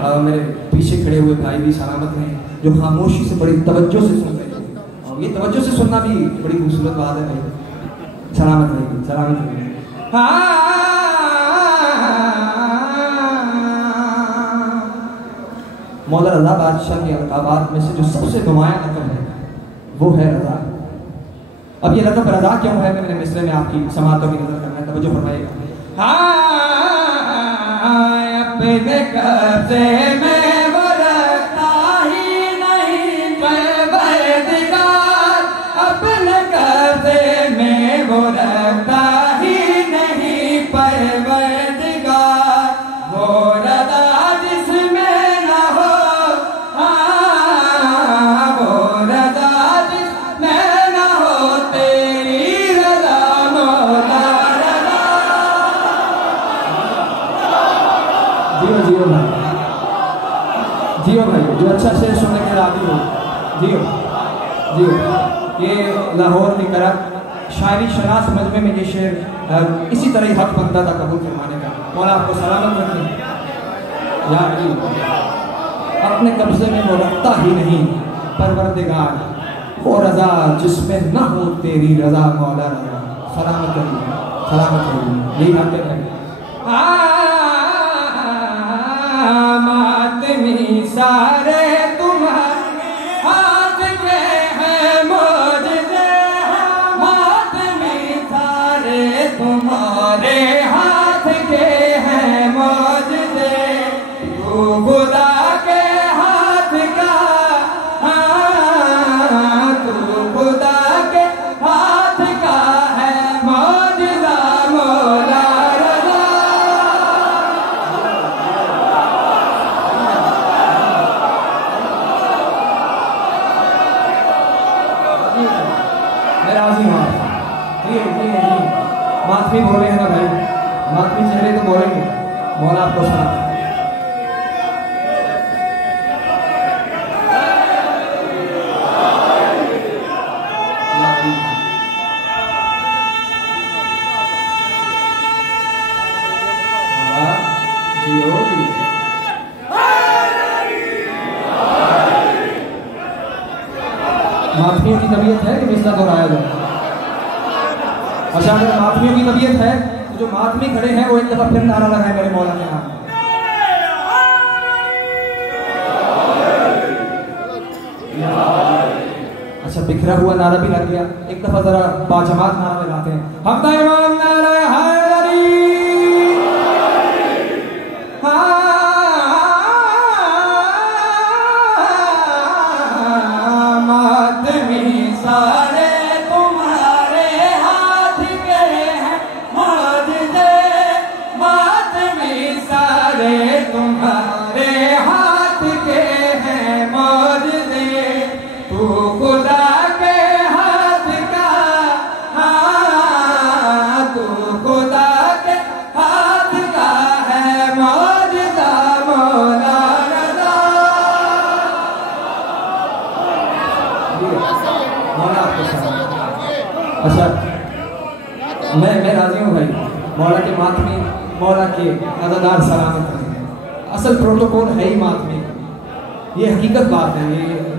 मेरे पीछे खड़े हुए भाई भी सलामत हैं जो खामोशी से बड़ी तवज्जो से सुन रहे हैं, और ये तवज्जो से सुनना भी बड़ी खूबसूरत बात है भाई। सलामत रहेगी, सलामत रहेगी। मौला रज़ा बादशाह के अलकाबात में से जो सबसे नुमाया लक़ब है वो है रज़ा। अब ये लक़ब रज़ा क्यों है, मैंने मिसरे में आपकी समातों की नजर करना है, तवज्जो फरमाइएगा। अपने कब्ज़े में वो रखता ही नहीं परवरदिगार, अपने कब्ज़े में वो रखता ही नहीं परवरदिगार, वो रज़ा जिसमें न हो, हाँ वो रज़ा जिसमें न हो तेरी रज़ा मौला रज़ा। जियो भाई, जियो भाई, जो अच्छा शेर सुनने के राजी हो, जियो जियो। ये लाहौर की तरफ शायरी शनास मजमे में ये शेर इसी तरह ही हक बनता था कबूल फरमाने का। मौला आपको सलामत रखे। या अली अपने कब्जे में वो रखता ही नहीं परवरदिगार, वो रज़ा जिसमें न हो तेरी रज़ा मौला रज़ा। सलामत रही, सलामत रही, यही आते रहे। मातमी सारे तुम्हारे हाथ के हैं मौजूदे, मातमी सारे तुम्हारे हाथ के हैं मौजूदे, तू खुदा के हाथ का, हाँ तू खुदा के हाथ का है मौजूदा मौला रज़ा। मैं राजी हूँ। मातमी बोले हैं ना भाई, मातमी चेहरे तो बोलेंगे। मौला आपको सलाम। मातमियों की तबीयत है कि मिसरा दोहराया जाए? अच्छा अगर मातमियों की तबीयत है तो जो मातमी खड़े हैं वो एक दफा फिर नारा लगाए मेरे मौला के नाम। अच्छा बिखरा हुआ नारा भी लग गया, एक दफा जरा बाजमात नारा लगाते हैं। हम इमाम नारा हैदरी, मातमी सारे तुम्हारे हाथ के हैं मौजूदे, मातमी सारे तुम्हारे हाथ के हैं मौजूदे, तू खुदा के हाथ का, हाँ तू खुदा के हाथ का है मौजूदा मौला रज़ा। मौला आपको सलाम। अच्छा मैं राजी हूँ भाई, मौला के मातमी, मौला के अज़ादार सलामत रहें। असल प्रोटोकॉल है ही मातमी, ये हकीकत बात है,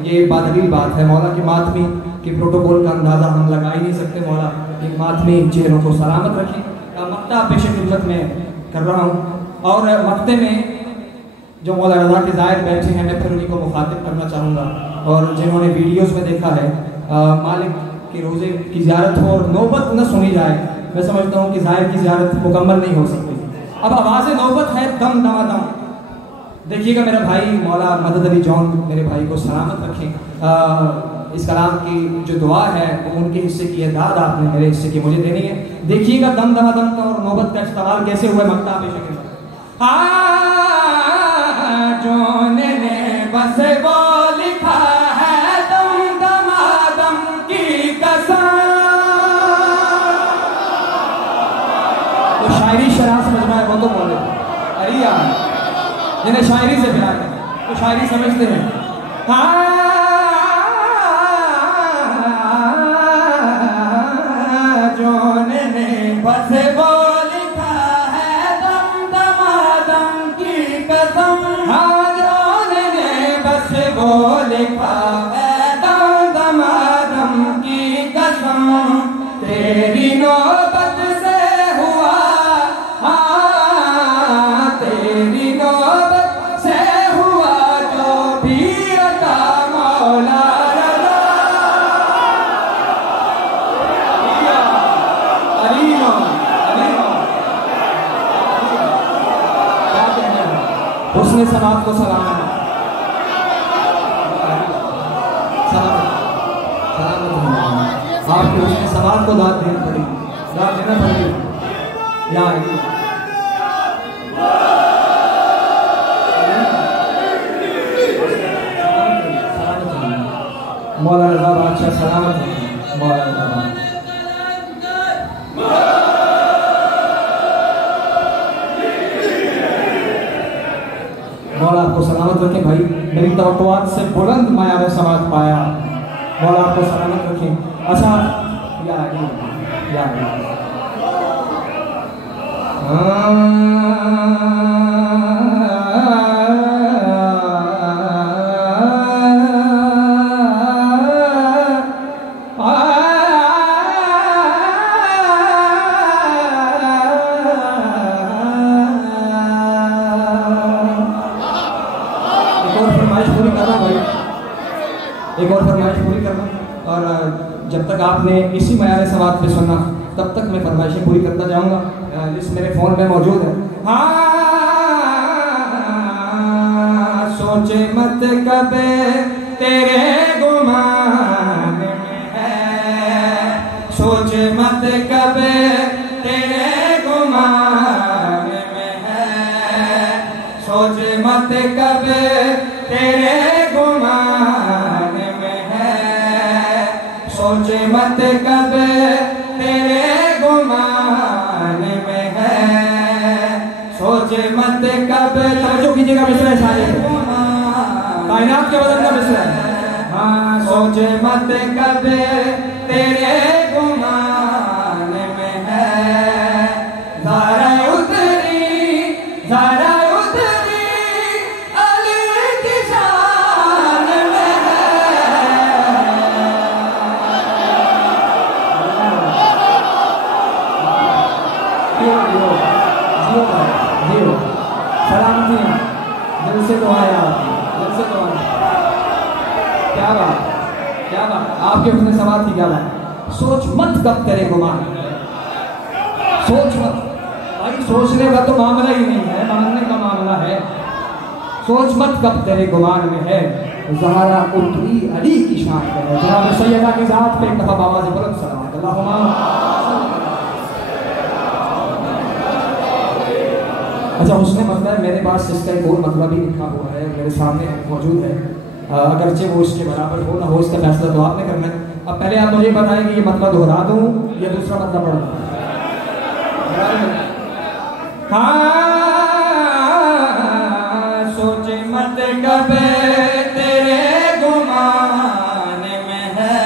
ये बादली बात है। मौला के मातमी के प्रोटोकॉल का अंदाज़ा हम लगा ही नहीं सकते। मौला एक मातमी चेहरों को सलामत रखें। मक्ता पेश खिदमत में कर रहा हूँ, और मक्ते में जो मौला रज़ा के ज़ाहिर बैठे हैं मैं फिर उन्हीं को मुखातिब करना चाहूँगा, और जिन्होंने वीडियोज़ में देखा है मालिक के रोज़े की ज़ियारत हो और नौबत न सुनी जाए, मैं समझता हूँ कि ज़ाहिर की ज़ियारत मुकम्मल नहीं हो सकती। अब आवाज़ नौबत है दम दमादम। देखिएगा मेरा भाई मौला मदद अली जौन मेरे भाई को सलामत रखें। इस कलाम की जो दुआ है वो उनके हिस्से की है, दाद आपने मेरे हिस्से की मुझे देनी है। देखिएगा दम दमादम का और नौबत का इस्तेमाल कैसे हुआ। मक्ता पेश जौन ने बस वो लिखा है दम दमादम की कसम। तो शायरी शराब समझना है वो तो बोले। अरे यार जिन्हें शायरी से प्यार है तो शायरी समझते हैं। हाँ जोने ने बस वो लिखा है दम दमादम की कसम। हाँ जोने ने बस वो लिखा है दम दमादम की कसम। तेरी नौबत से हुआ हाँ तेरी नौबत से हुआ जो भी अता मौला रज़ा। उसने समाज को सलाम आपको उसने समाज को दाद देना पड़ेगी, दाद देना पड़ेगी यार। मौला रज़ा बादशाह सलामत है। मौला रज़ा मौला आपको सलामत रखे भाई। मेरी तवक्कुआत से बुलंद माया में समाज पाया। मौला आपको सलामत रखे। अच्छा या एक और फरमाइश पूरी करना। और जब तक आपने इसी मयार समाज पे सुनना तब तक मैं फरमाइशें पूरी करता जाऊंगा। लिस्ट मेरे फ़ोन में मौजूद है। हाँ सोचे मत कबे तेरे गुमान में है। सोचे मत कबे तेरे गुमान में है। सोचे मत कबे तेरे गुमान में है। सोचे मत कबे तेरे गुमान में है। सोचे मत कबे तवज्जो कीजिएगा मिसरा सारे कायनात के बदन का मिसरा। हाँ सोचे मत कबे तेरे गुमान में है। ज़रा उतरी ज़रा सलामती दिल से दुआया दिल से दुआया। क्या बात क्या बात आपके अपने सवाल की क्या बात। सोच मत कब करे गुमान। सोच मत भाई सोचने का तो मामला ही नहीं है, मानने का मामला है। सोच मत कब तेरे गुमान में है। ज़हरा उतरी अली की शान है। जनाब सैयदा की ज़ात पे एक दफ़ा आवाज़ बुलंद सलावत अल्लाहुम्मा। अच्छा उसने मतलब मेरे पास इसका एक और मतलब भी लिखा हुआ है, मेरे सामने मौजूद है। अगरचे वो इसके बराबर हो ना हो इसका फैसला तो आपने करना है। अब पहले आप मुझे बताएं कि ये मतलब दोहरा दूँ या दूसरा मतलब पढ़ दूँ। हाँ सोचे मत कबे तेरे गुमान में है।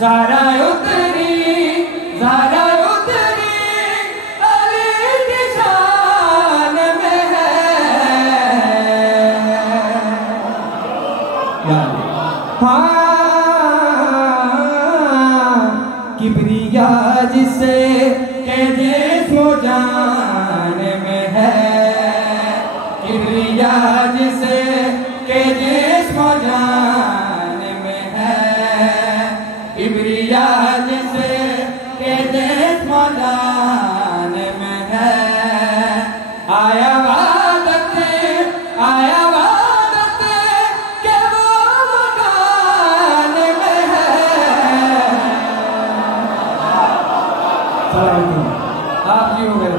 ज़रा उतरी ज़रा किबरिया जिसे के जिस्म जान में है। किबरिया जिसे के जिस्म जान में है। किबरिया जिसे के जिस्म जान में है। आया वादत आया वादत के वो मकान में है। आप ही हो गए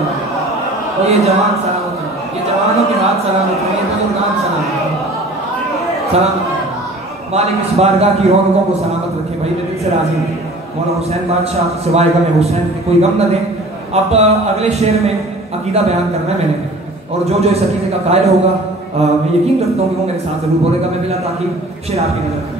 और ये जवान सलामत है। ये जवानों के हाथ सलामत है। ये बुजुर्गान सलामत है। सलाम मालिक इस बारगाह की रौनकों को सलामत रखे भाई, मैं दिल से राजी हूँ। मौलाना हुसैन बादशाह सिवाय गम हुसैन के कोई गम न दें। अब अगले शेर में अकीदा बयान करना है मैंने, और जो जो इस अकीदे का कायल होगा मैं यकीन रखता हूँ कि वो मेरे साथ जरूर बोलेगा। मैं बिला ताकीद शेर आपकी नजर में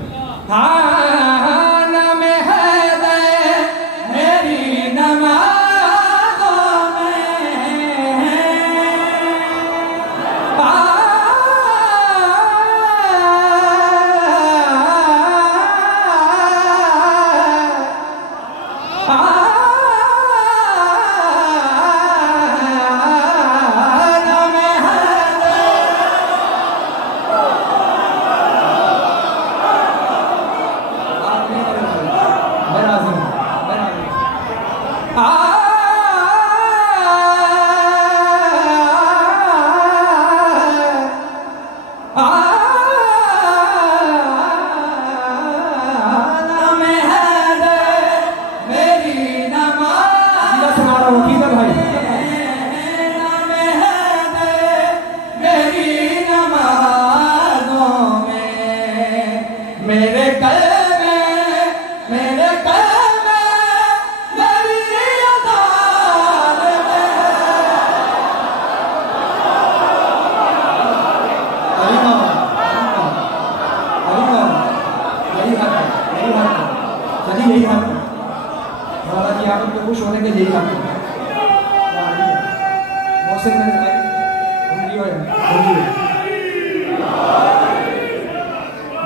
खुश होने के लिए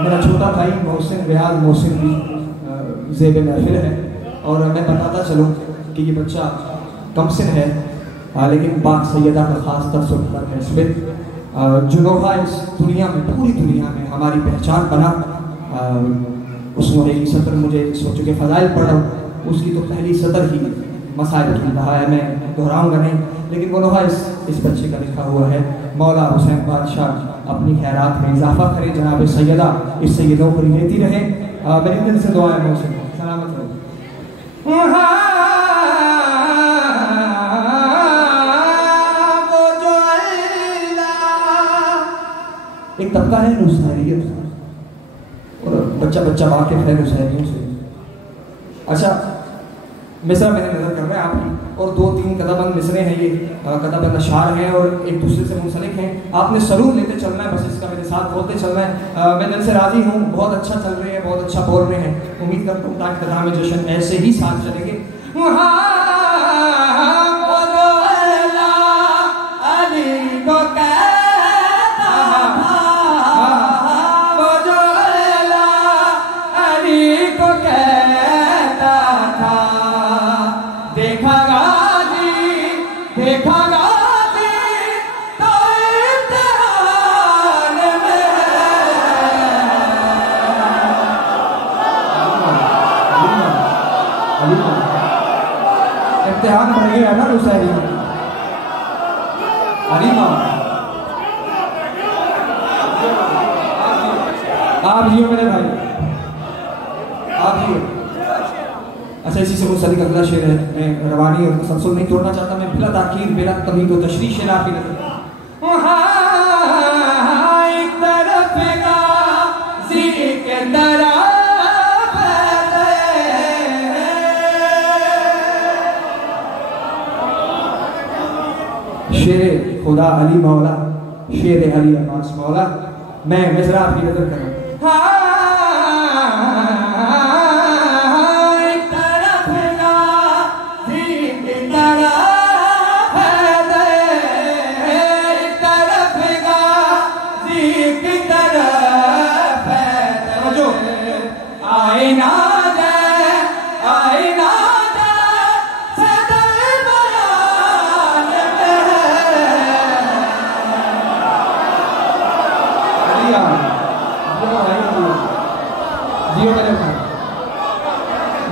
मेरा छोटा भाई मोहसिन रियाज मोहसिन भी ज़ेब महफिल है, और मैं बताता चलूँ कि ये बच्चा कमसिन है लेकिन पाक सैयदा का ख़ास तसव्वुर है इसमें जुनोहा इस दुनिया में, पूरी दुनिया में हमारी पहचान बना। उसने एक सत्र मुझे सोचो के फ़ज़ाइल पढ़ा, उसकी तो पहली सतर ही मसाइल की रहा है, मैं दोहराऊंगा नहीं, लेकिन वो लोहा इस बच्चे का लिखा हुआ है। मौला हुसैन बादशाह अपनी खैरात में इजाफा करें, जनाब सैयदा इससे ये नौकरी लेती रहे। मेरी दिल से दुआ है मोहसिन सलामत रहो। एक तबका है नुसैरियत, और बच्चा बच्चा वाकिफ है नुसैरियों से। अच्छा मिसरा मैंने नजर कर रहा है आपकी, और 2-3 कदबंद मिसरे हैं, ये कदबंद अशार हैं और एक दूसरे से मुंसलिक हैं। आपने सरूर लेते चलना है, बस इसका मेरे साथ बोलते चलना है। मैं दिल से राजी हूँ, बहुत अच्छा चल रहे हैं, बहुत अच्छा बोल रहे हैं। उम्मीद करता हूँ ताकि कदम में जश्न ऐसे ही साथ चलेंगे। इम्तिहान बढ़ गया ना रुसैली अरीमा, आप जियो मेरे भाई, आप जियो। अच्छा इसी से मुंसलिक अगला शेर है, मैं रवानी और तसलसल नहीं तोड़ना चाहता, मैं बिला ताकीद बिला तमीद व तशरीह शेर आपकी नजर शेर खुदा अली मौला, शेर अली अब्बास मौला, मैं मिसरा आपकी नजर कर रहा हूँ।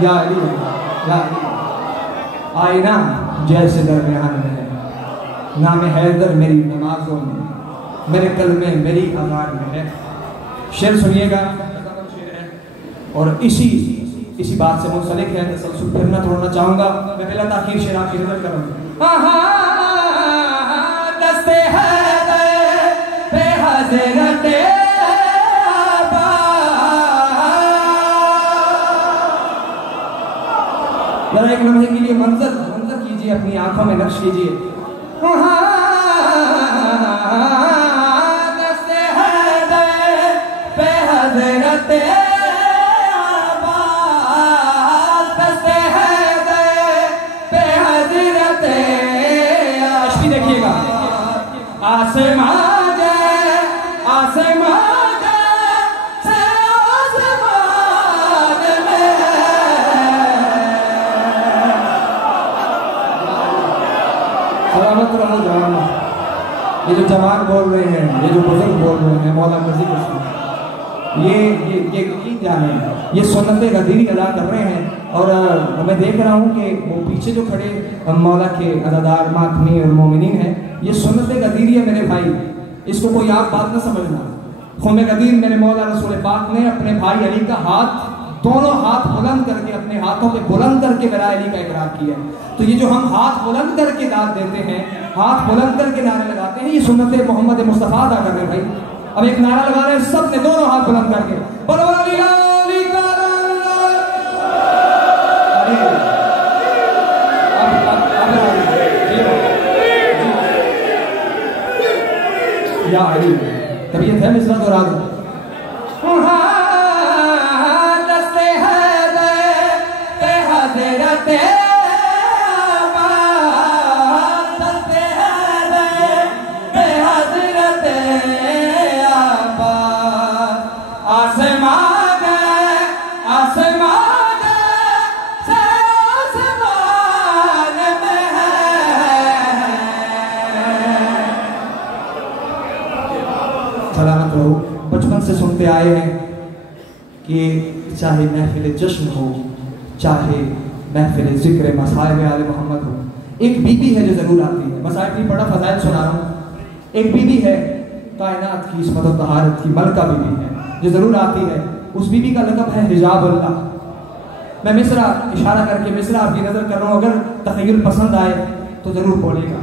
या अली आईना जैसे दरमियान में है, नाम हैदर मेरी नमाजों में, मेरे कलमे मेरी अज़ान में है। शेर सुनिएगा, और इसी बात से मुंसलिक है, तसलसल फिर ना तोड़ना चाहूँगा। मैं पहला ताखीर शेर आपकी नजर करूँगा। दस्ते हैदर पे हज़रत जरा एक लम्हे के लिए मंजर मंजर कीजिए, अपनी आंखों में नक्श कीजिए। देखिएगा आसमान आसमान सलामत रहो जवान। ये जो जवान बोल रहे हैं, ये जो बुजुर्ग बोल रहे हैं, मौला का जिक्र ये गीत गा रहे हैं, ये सुन्नत गदीरी अदा कर रहे हैं। और मैं देख रहा हूँ कि वो पीछे जो खड़े मौला के अदादार मातमी और मोमिनीन हैं, ये सुन्नत गदीरी है मेरे भाई, इसको कोई आप बात न समझना। खुमे गदीर मेरे मौला रसूल पाक ने अपने भाई अली का हाथ, दोनों हाथ बुलंद करके, अपने हाथों पे बुलंद करके मेरा अली का इकरार किया। तो ये जो हम हाथ बुलंद करके दाद देते हैं, हाथ बुलंद करके नारे लगाते हैं, ये सुन्नत मोहम्मद मुस्तफ़ा अदा कर रहे हैं भाई। अब एक नारा लगा रहे हैं सब ने, दोनों हाथ बुलंद करके, या अली तबीयत है मिसरा दोहरा दो। दस्ते है दे हज़रते दस्ते है दे हज़रते आसमान आसमान से आसमान में है। सलामत रहो। बचपन से सुनते आए हैं कि चाहे महफिल जश्न हो, चाहे महफिल जिक्र मसाइब आले मोहम्मद हो, एक बीबी है जो जरूर आती है। मसाइब की बड़ा फजाइल सुना रहा हूँ। एक बीबी है कायनात की इस्मत और तहारत की मलका बीबी है जो जरूर आती है। उस बीबी का लक़ब है हिजाबुल्लाह। मैं मिसरा इशारा करके मिसरा आपकी नजर कर रहा हूँ, अगर तख़य्युल पसंद आए तो जरूर बोलेगा।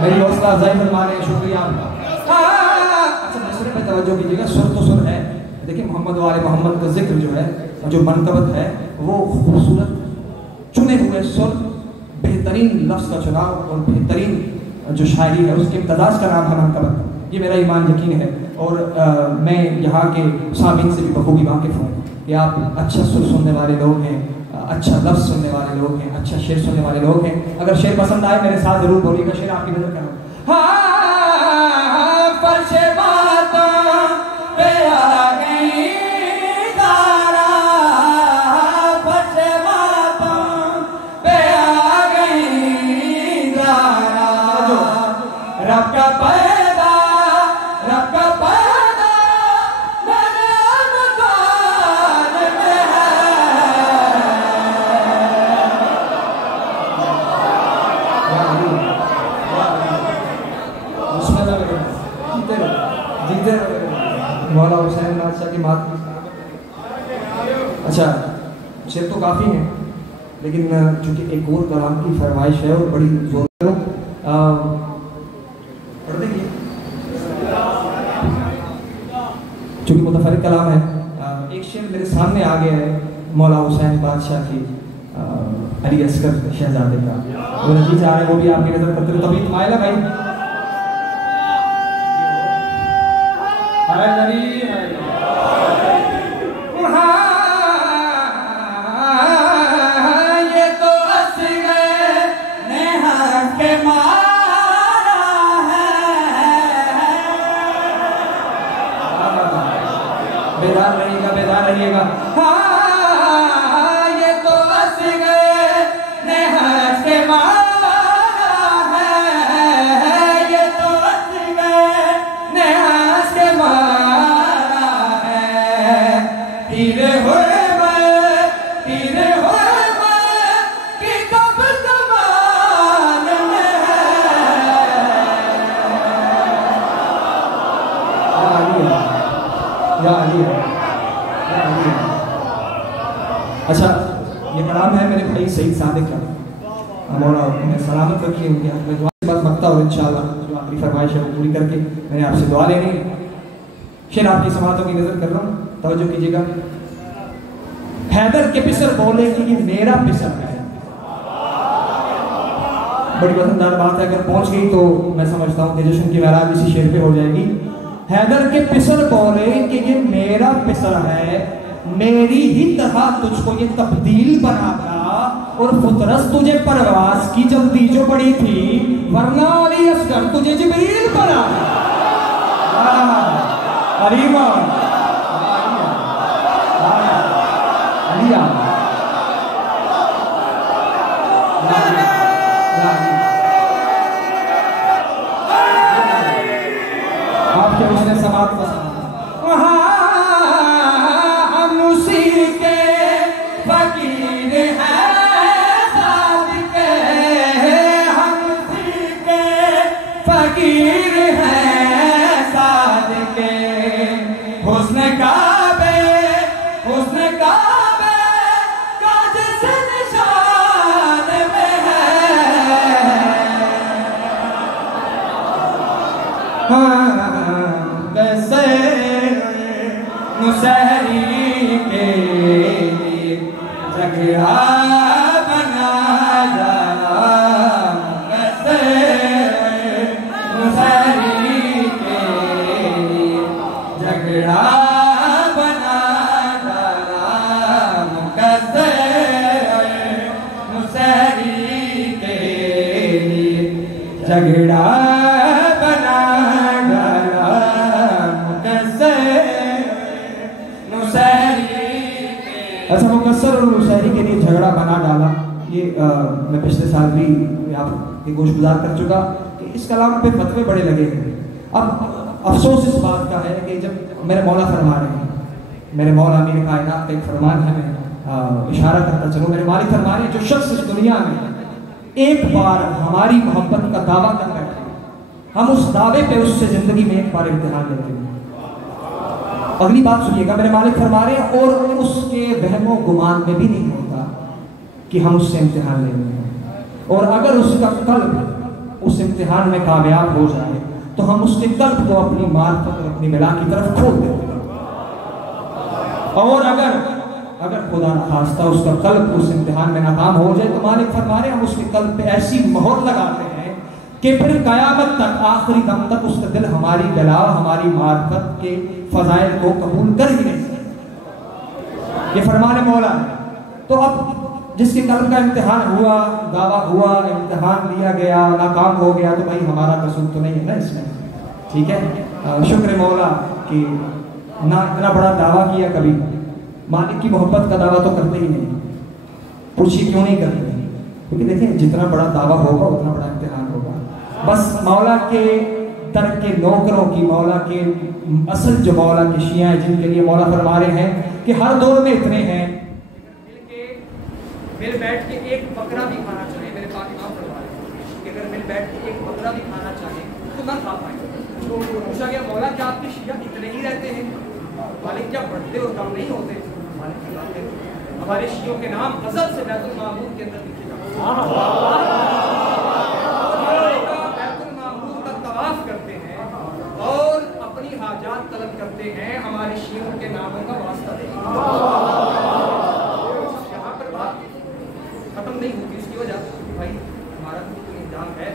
मेरी हौसला अफजाई फरमाने शुक्रिया आपका। अच्छा मिसरे पे तवज्जो कीजिएगा, सुर तो सुर है। देखिए मोहम्मद वाले मोहम्मद का जिक्र जो है, जो मनकबत है, वो खूबसूरत चुने हुए सुर, बेहतरीन लफ्ज़ का चुनाव और बेहतरीन जो शायरी है उसके इम्तज़ाज़ का नाम है मनकबत। ये मेरा ईमान यकीन है। और मैं यहाँ के सामीन से भी बखूबी वाकिफ़ हूँ कि आप अच्छा सुर सुनने वाले लोग हैं, अच्छा लफ्ज़ सुनने वाले लोग हैं, अच्छा शेर सुनने वाले लोग हैं। अगर शेर पसंद आए मेरे साथ जरूर बोलिएगा। शेर आपकी नजर करो। मौला हुसैन बादशाह की बात। अच्छा शेर तो काफ़ी हैं, लेकिन चूँकि एक और कलाम की फरमाइश है और बड़ी जोर पढ़ देंगे, चूँकि मुतफर्रिक कलाम है। एक शेर मेरे सामने आ गया है मौला हुसैन बादशाह की अली असगर शहजादे का, वो नजीज आ रहा है, वो भी आपकी नजर करते हुए तभी आएगा भाई। ये तो असगर ने हक के मारा है। बेदार रहिएगा, बेदार रहिएगा। ये तो असगर ने हक के मारा है। ये तो असगर ने हक के मारा है। तीर हुए या अली या अली। अच्छा, ये कलाम है मेरे भाई सईद सादिक का, मौला उन्हें सलामत रखी उनके हाथ में दुआ बात मकता और इंशाल्लाह जो आखिरी फरमाइश है वो पूरी करके मैंने आपसे दुआ लेनी है। शेर आपकी समातों की नजर कर रहा हूँ, तवज्जो कीजिएगा। हैदर के पिसर बोले कि ये मेरा पिसर है। बड़ी वजनदार बात है, अगर पहुंच गई तो मैं समझता हूँ कि जश्न की महराज इसी शेर पे हो जाएगी। हैदर के पिसर बोले कि ये मेरा पिसर है, मेरी ही तरह तुझको ये तब्दील बनाता, और फुतरस तुझे परवास की जल्दी जो पड़ी थी, वरना अली असगर तुझे जिब्रील बना। अलीमा आपके उसने समाप्त को हम उसी के फकीर हैं, सादिक हम उसी के फकीर हैं, सादिक हुस्न काबे का जिस निशान में है, कैसे मुसहरी के जगह बना जाना, कैसे मुसहरी के जगह बना जाना, कैसे मुसहरी के झगड़ा अच्छा मुकस्सर और मुशहरी के लिए झगड़ा बना डाला। ये मैं पिछले साल भी आपके गोशगुजार कर चुका कि इस कलाम पे फतवे बड़े लगे हैं। अब अफसोस इस बात का है कि जब मेरे मौला फरमा रहे हैं, मेरे मौला मेरे कायनात का एक फरमान है, मैं इशारा करता चलूँ, मेरे मालिक फरमा रहे हैं जो शख्स इस दुनिया में एक बार हमारी मोहब्बत का दावा कर बैठे, हम उस दावे पे उससे जिंदगी में एक बार इम्तिहान लेते हैं। अगली बात सुनिएगा, मेरे मालिक फरमा रहे हैं और उसके वहमो गुमान में भी नहीं होता कि हम उससे इम्तिहान लेंगे, और अगर उसका कल्ब उस इम्तिहान में कामयाब हो जाए तो हम उसके कल्ब को अपनी मार्फत और अपनी मिला की तरफ खोल देते हैं। और अगर खुदा न खास्ता उसका कल्ब उस इम्तिहान में नाकाम हो जाए तो मालिक फरमा रहे हैं हम उसके कल्ब पे ऐसी मोहर लगाते हैं कि फिर कयामत तक आखिरी दम तक उसका दिल हमारी गला हमारी मार्फत के फजाइल को कबूल कर ही नहीं सकता। ये फरमाने मौला है। तो अब जिसके कल्ब का इम्तिहान हुआ, दावा हुआ, इम्तिहान लिया गया, नाकाम हो गया, तो भाई हमारा कसूर तो नहीं है ना इसमें, ठीक है। शुक्र मौला कि ना इतना बड़ा दावा किया, कभी मालिक की मोहब्बत का दावा तो करते ही नहीं। पूछिए क्यों नहीं करते, क्योंकि देखिए जितना बड़ा दावा होगा उतना बड़ा इम्तिहान होगा। बस मौला के दर के नौकरों की, मौला के असल जो मौला के शिया हैं जिनके लिए मौला फरमा रहे हैं कि हर दौर में इतने हैं मिल बैठ के एक बकरा भी खाना चाहे, मेरे पाक इमाम फरमा रहे हैं कि अगर मिल बैठ के एक बकरा भी खाना चाहे तो ना खा पाएंगे। तो पूछा गया मौला क्या आपके शिया इतने ही रहते हैं? मालिक क्या बढ़ते और कम नहीं होते? मालिक हमारे शियों के नाम अज़ल से बैतुल मामूर के अंदर लिखे जाते हैं, बैतुल मामूर का तवाफ करते हैं और अपनी हाजात तलब करते हैं, हमारे शियों के नामों का वास्ता देते हैं। यहाँ पर बात खत्म नहीं होती, इसकी वजह भाई हमारा तो इंतजाम है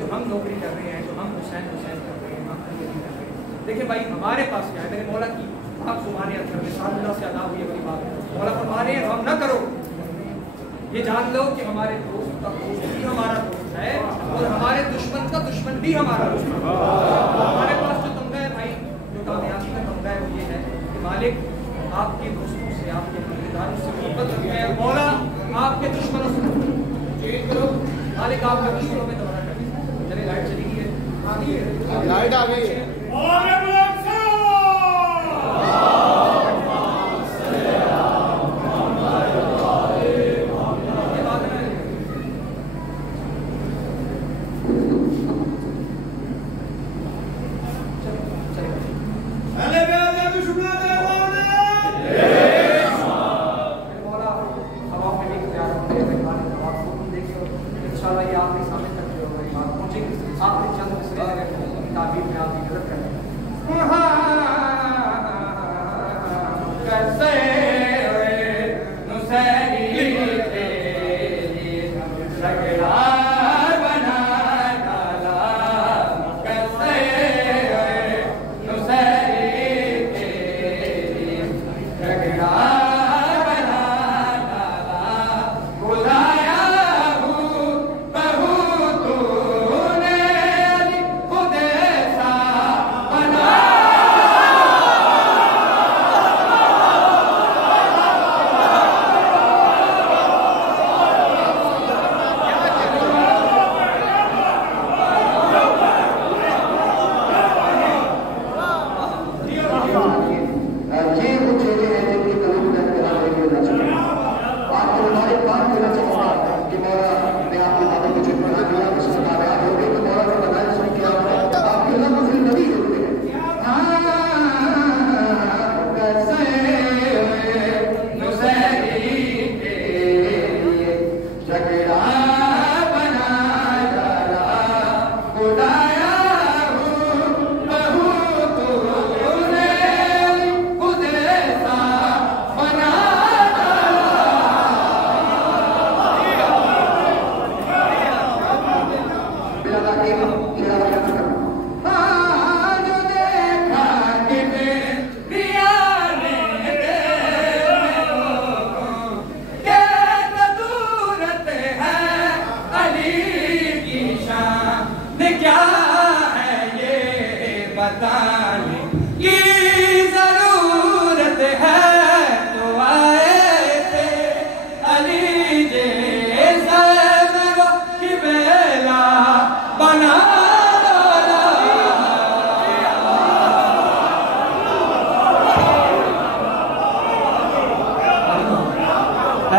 जो हम नौकरी कर रहे हैं, जो हम हुसैन कर रहे हैं, हम अली कर रहे हैं। देखिए भाई हमारे पास क्या है, मेरे मौला की आप सुभान अल्लाह में साल्लाह से अदा हुई बड़ी बात है। मौला फरमा रहे हैं हम ना करो, ये जान लो कि हमारे दोस्त का दोस्त भी हमारा दोस्त है और हमारे दुश्मन का दुश्मन भी हमारा दुश्मन है। हमारे पास जो तमगा है भाई, जो कामयाबी का तमगा है वो ये है कि मालिक आपके दोस्तों से, आपके रिश्तेदारों से मोहब्बत रखते हैं, मौला आपके दुश्मनों से करो, मालिक आपके दुश्मनों में दबाना कर। चले लाइट चली गई है, लाइट आ गई है।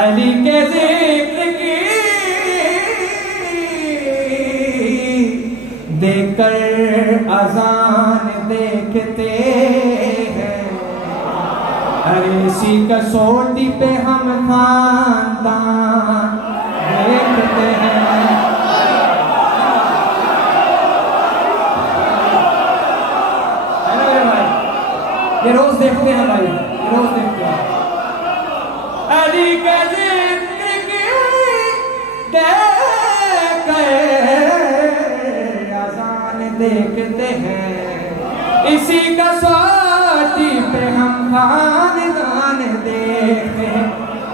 अली के जिक्र की देकर अजान देखते हैं, अरे इसी कसौटी पे हम खानदान देखते हैं। ये रोज देखते हैं भाई, रोज देखते हैं। अली के जिक्र की देकर अज़ान देखते हैं, इसी कसौटी पे हम खानदान देखते हैं।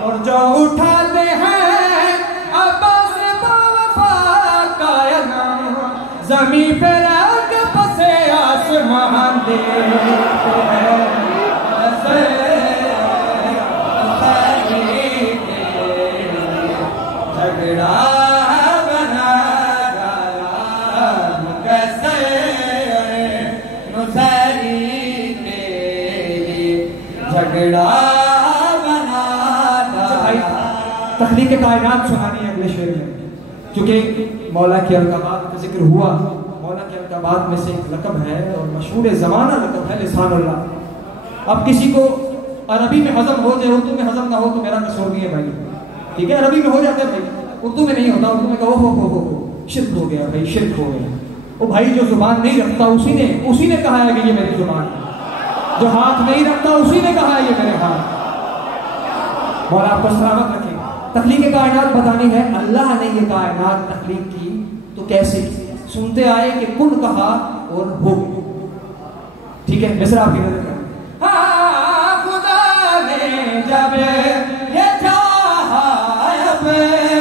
और जो उठाते हैं अब्बास बावफा का नाम, ज़मीं पे रख पसे आसमान देखते हैं। झगड़ा बना डाला कैसे नुसैरी के लिए, झगड़ा बना डाला। तख्लीक़ कायनात सुनानी है अगले शेर में, क्योंकि मौला की अलक़ाबात का जिक्र हुआ। मौला की अलक़ाबात में से एक लक़ब है और मशहूर ज़माना लक़ब है लिसानुल्लाह। अब किसी को अरबी में हज़म हो जाए, उर्दू में हज़म ना हो तो मेरा कसूर नहीं है भाई, ठीक है। अरबी में हो जाता है भाई, उर्दू में नहीं होता। उर्दू में कहो हो शिर्क हो गया भाई, शिर्क हो गया। वो भाई जो जुबान नहीं रखता उसी ने कहा है कि ये मेरी जुबान है, जो हाथ नहीं रखता उसी ने कहा है ये मेरे हाथ। मौला आपको सलामत रखे। तख्लीक़ कायनात बतानी है, अल्लाह ने ये कायनात तख्लीक़ की तो कैसे की? सुनते आए कि कुल कहा और हो गया, ठीक है। मिस्र आपकी नजर करें। हाँ, खुदा ने जब ये चाहा अब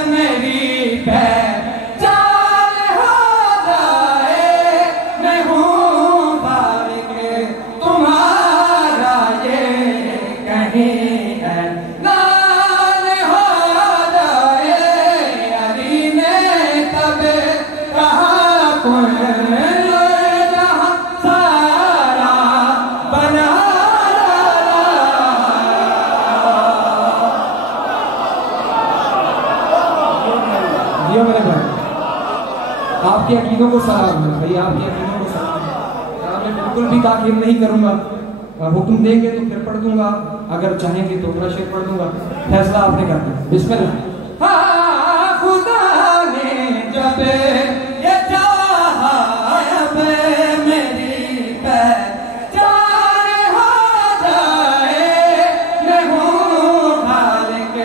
मेरी पहचान हो जाए, मैं हूँ बारिक तुम्हारा ये कहीं है नाल हो जाए। अली ने तब कहा कुल जहां सारा बना मेरे भाई। आपके अकीदों को सलाम है भाई, आपके अकीदों को सलाम है। मैं बिल्कुल भी ताकीद नहीं करूंगा हुक्म देंगे तो फिर पढ़ दूंगा, अगर चाहेंगे तो अगला शेर पढ़ दूंगा, फैसला आपने करना है। बिस्मिल्लाह। हाँ खुदा ने जब ये चाहा अब मेरी पहचान हो जाए, मैं हूँ खालिक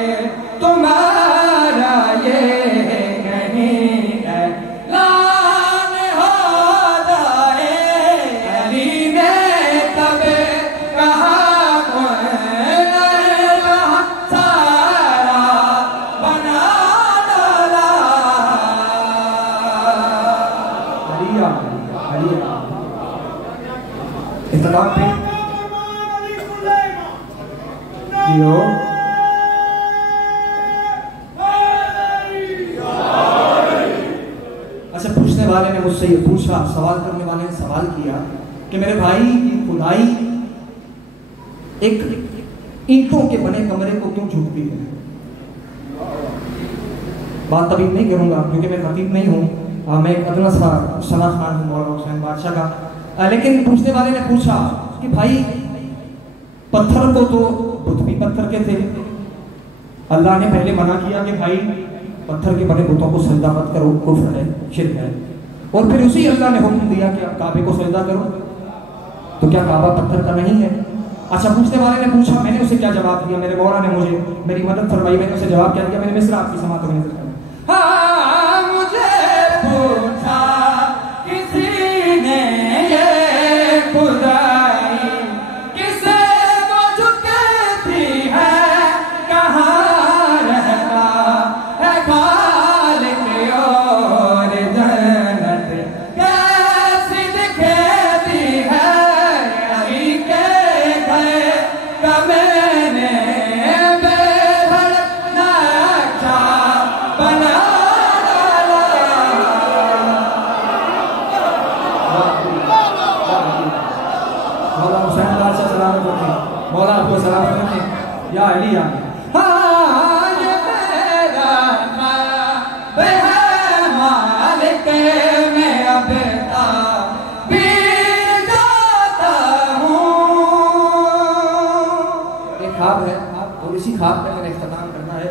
तुम्हारा ये नहीं ऐलान हो जाए। अली ने तब कहा सारा बना डाला। इख्तिताम पे जियो। अच्छा, पूछने वाले ने मुझसे ये पूछा, सवाल करने वाले ने सवाल किया कि मेरे भाई की खुदाई एक ईंटों के बने कमरे को क्यों झुकती है? बात तभी नहीं करूंगा क्योंकि मैं खतीब नहीं हूँ, मैं एक अदना सा सना खान हूँ मौलाना हुसैन बादशाह का। लेकिन पूछने वाले ने पूछा कि भाई पत्थर को तो बुत भी पत्थर के थे, अल्लाह ने पहले मना किया कि भाई पत्थर के बने बुतों को सजदा मत करो, कुफ्र है, शिर्क है, और फिर उसी अल्लाह ने हुक्म दिया कि आप काबे को सजदा करो, तो क्या काबा पत्थर का नहीं है? अच्छा, पूछने वाले ने पूछा, मैंने उसे क्या जवाब दिया? मेरे मौला ने मुझे मेरी मदद फरमाई, मैंने उसे जवाब क्या दिया? मैंने मिस्र आपकी समात में नजर किया। हाँ मुझे पूछा किसी ने ये खुदाई किसे को झुकती है, कहाँ रहता है खालिक और जन्नत कैसी दिखती है। अली के गए का मैंने बेधड़क नक्शा बना डाला। मौला हुसैन बादशाह सलामत रखें, मौला आपको सलामत रखें। या अली या हाँ ये मेरा ख्वाब है मालिक, मैं अब भी जाता हूँ। एक ख्वाब है और इसी ख्वाब पे मैंने इख्तिताम करना है,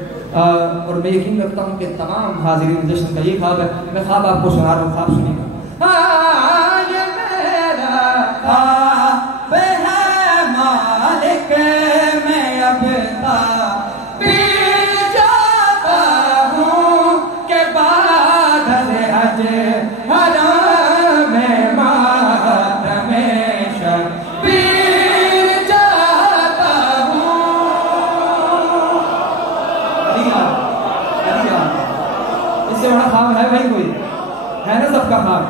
और मैं यकीन करता हूँ कि तमाम हाजिरीन जश्न का ये ख्वाब है। मैं ख्वाब आपको सुना रहा हूँ, ख्वाब सुनिएगा। हाँ ये मेरा ख्वाब है मालिक, मैं अब भी जाता हूँ के बाद हज हराम में मातम शबीर जाता हूँ। इससे बड़ा ख्वाब है भाई कोई? है ना सबका ख्वाब?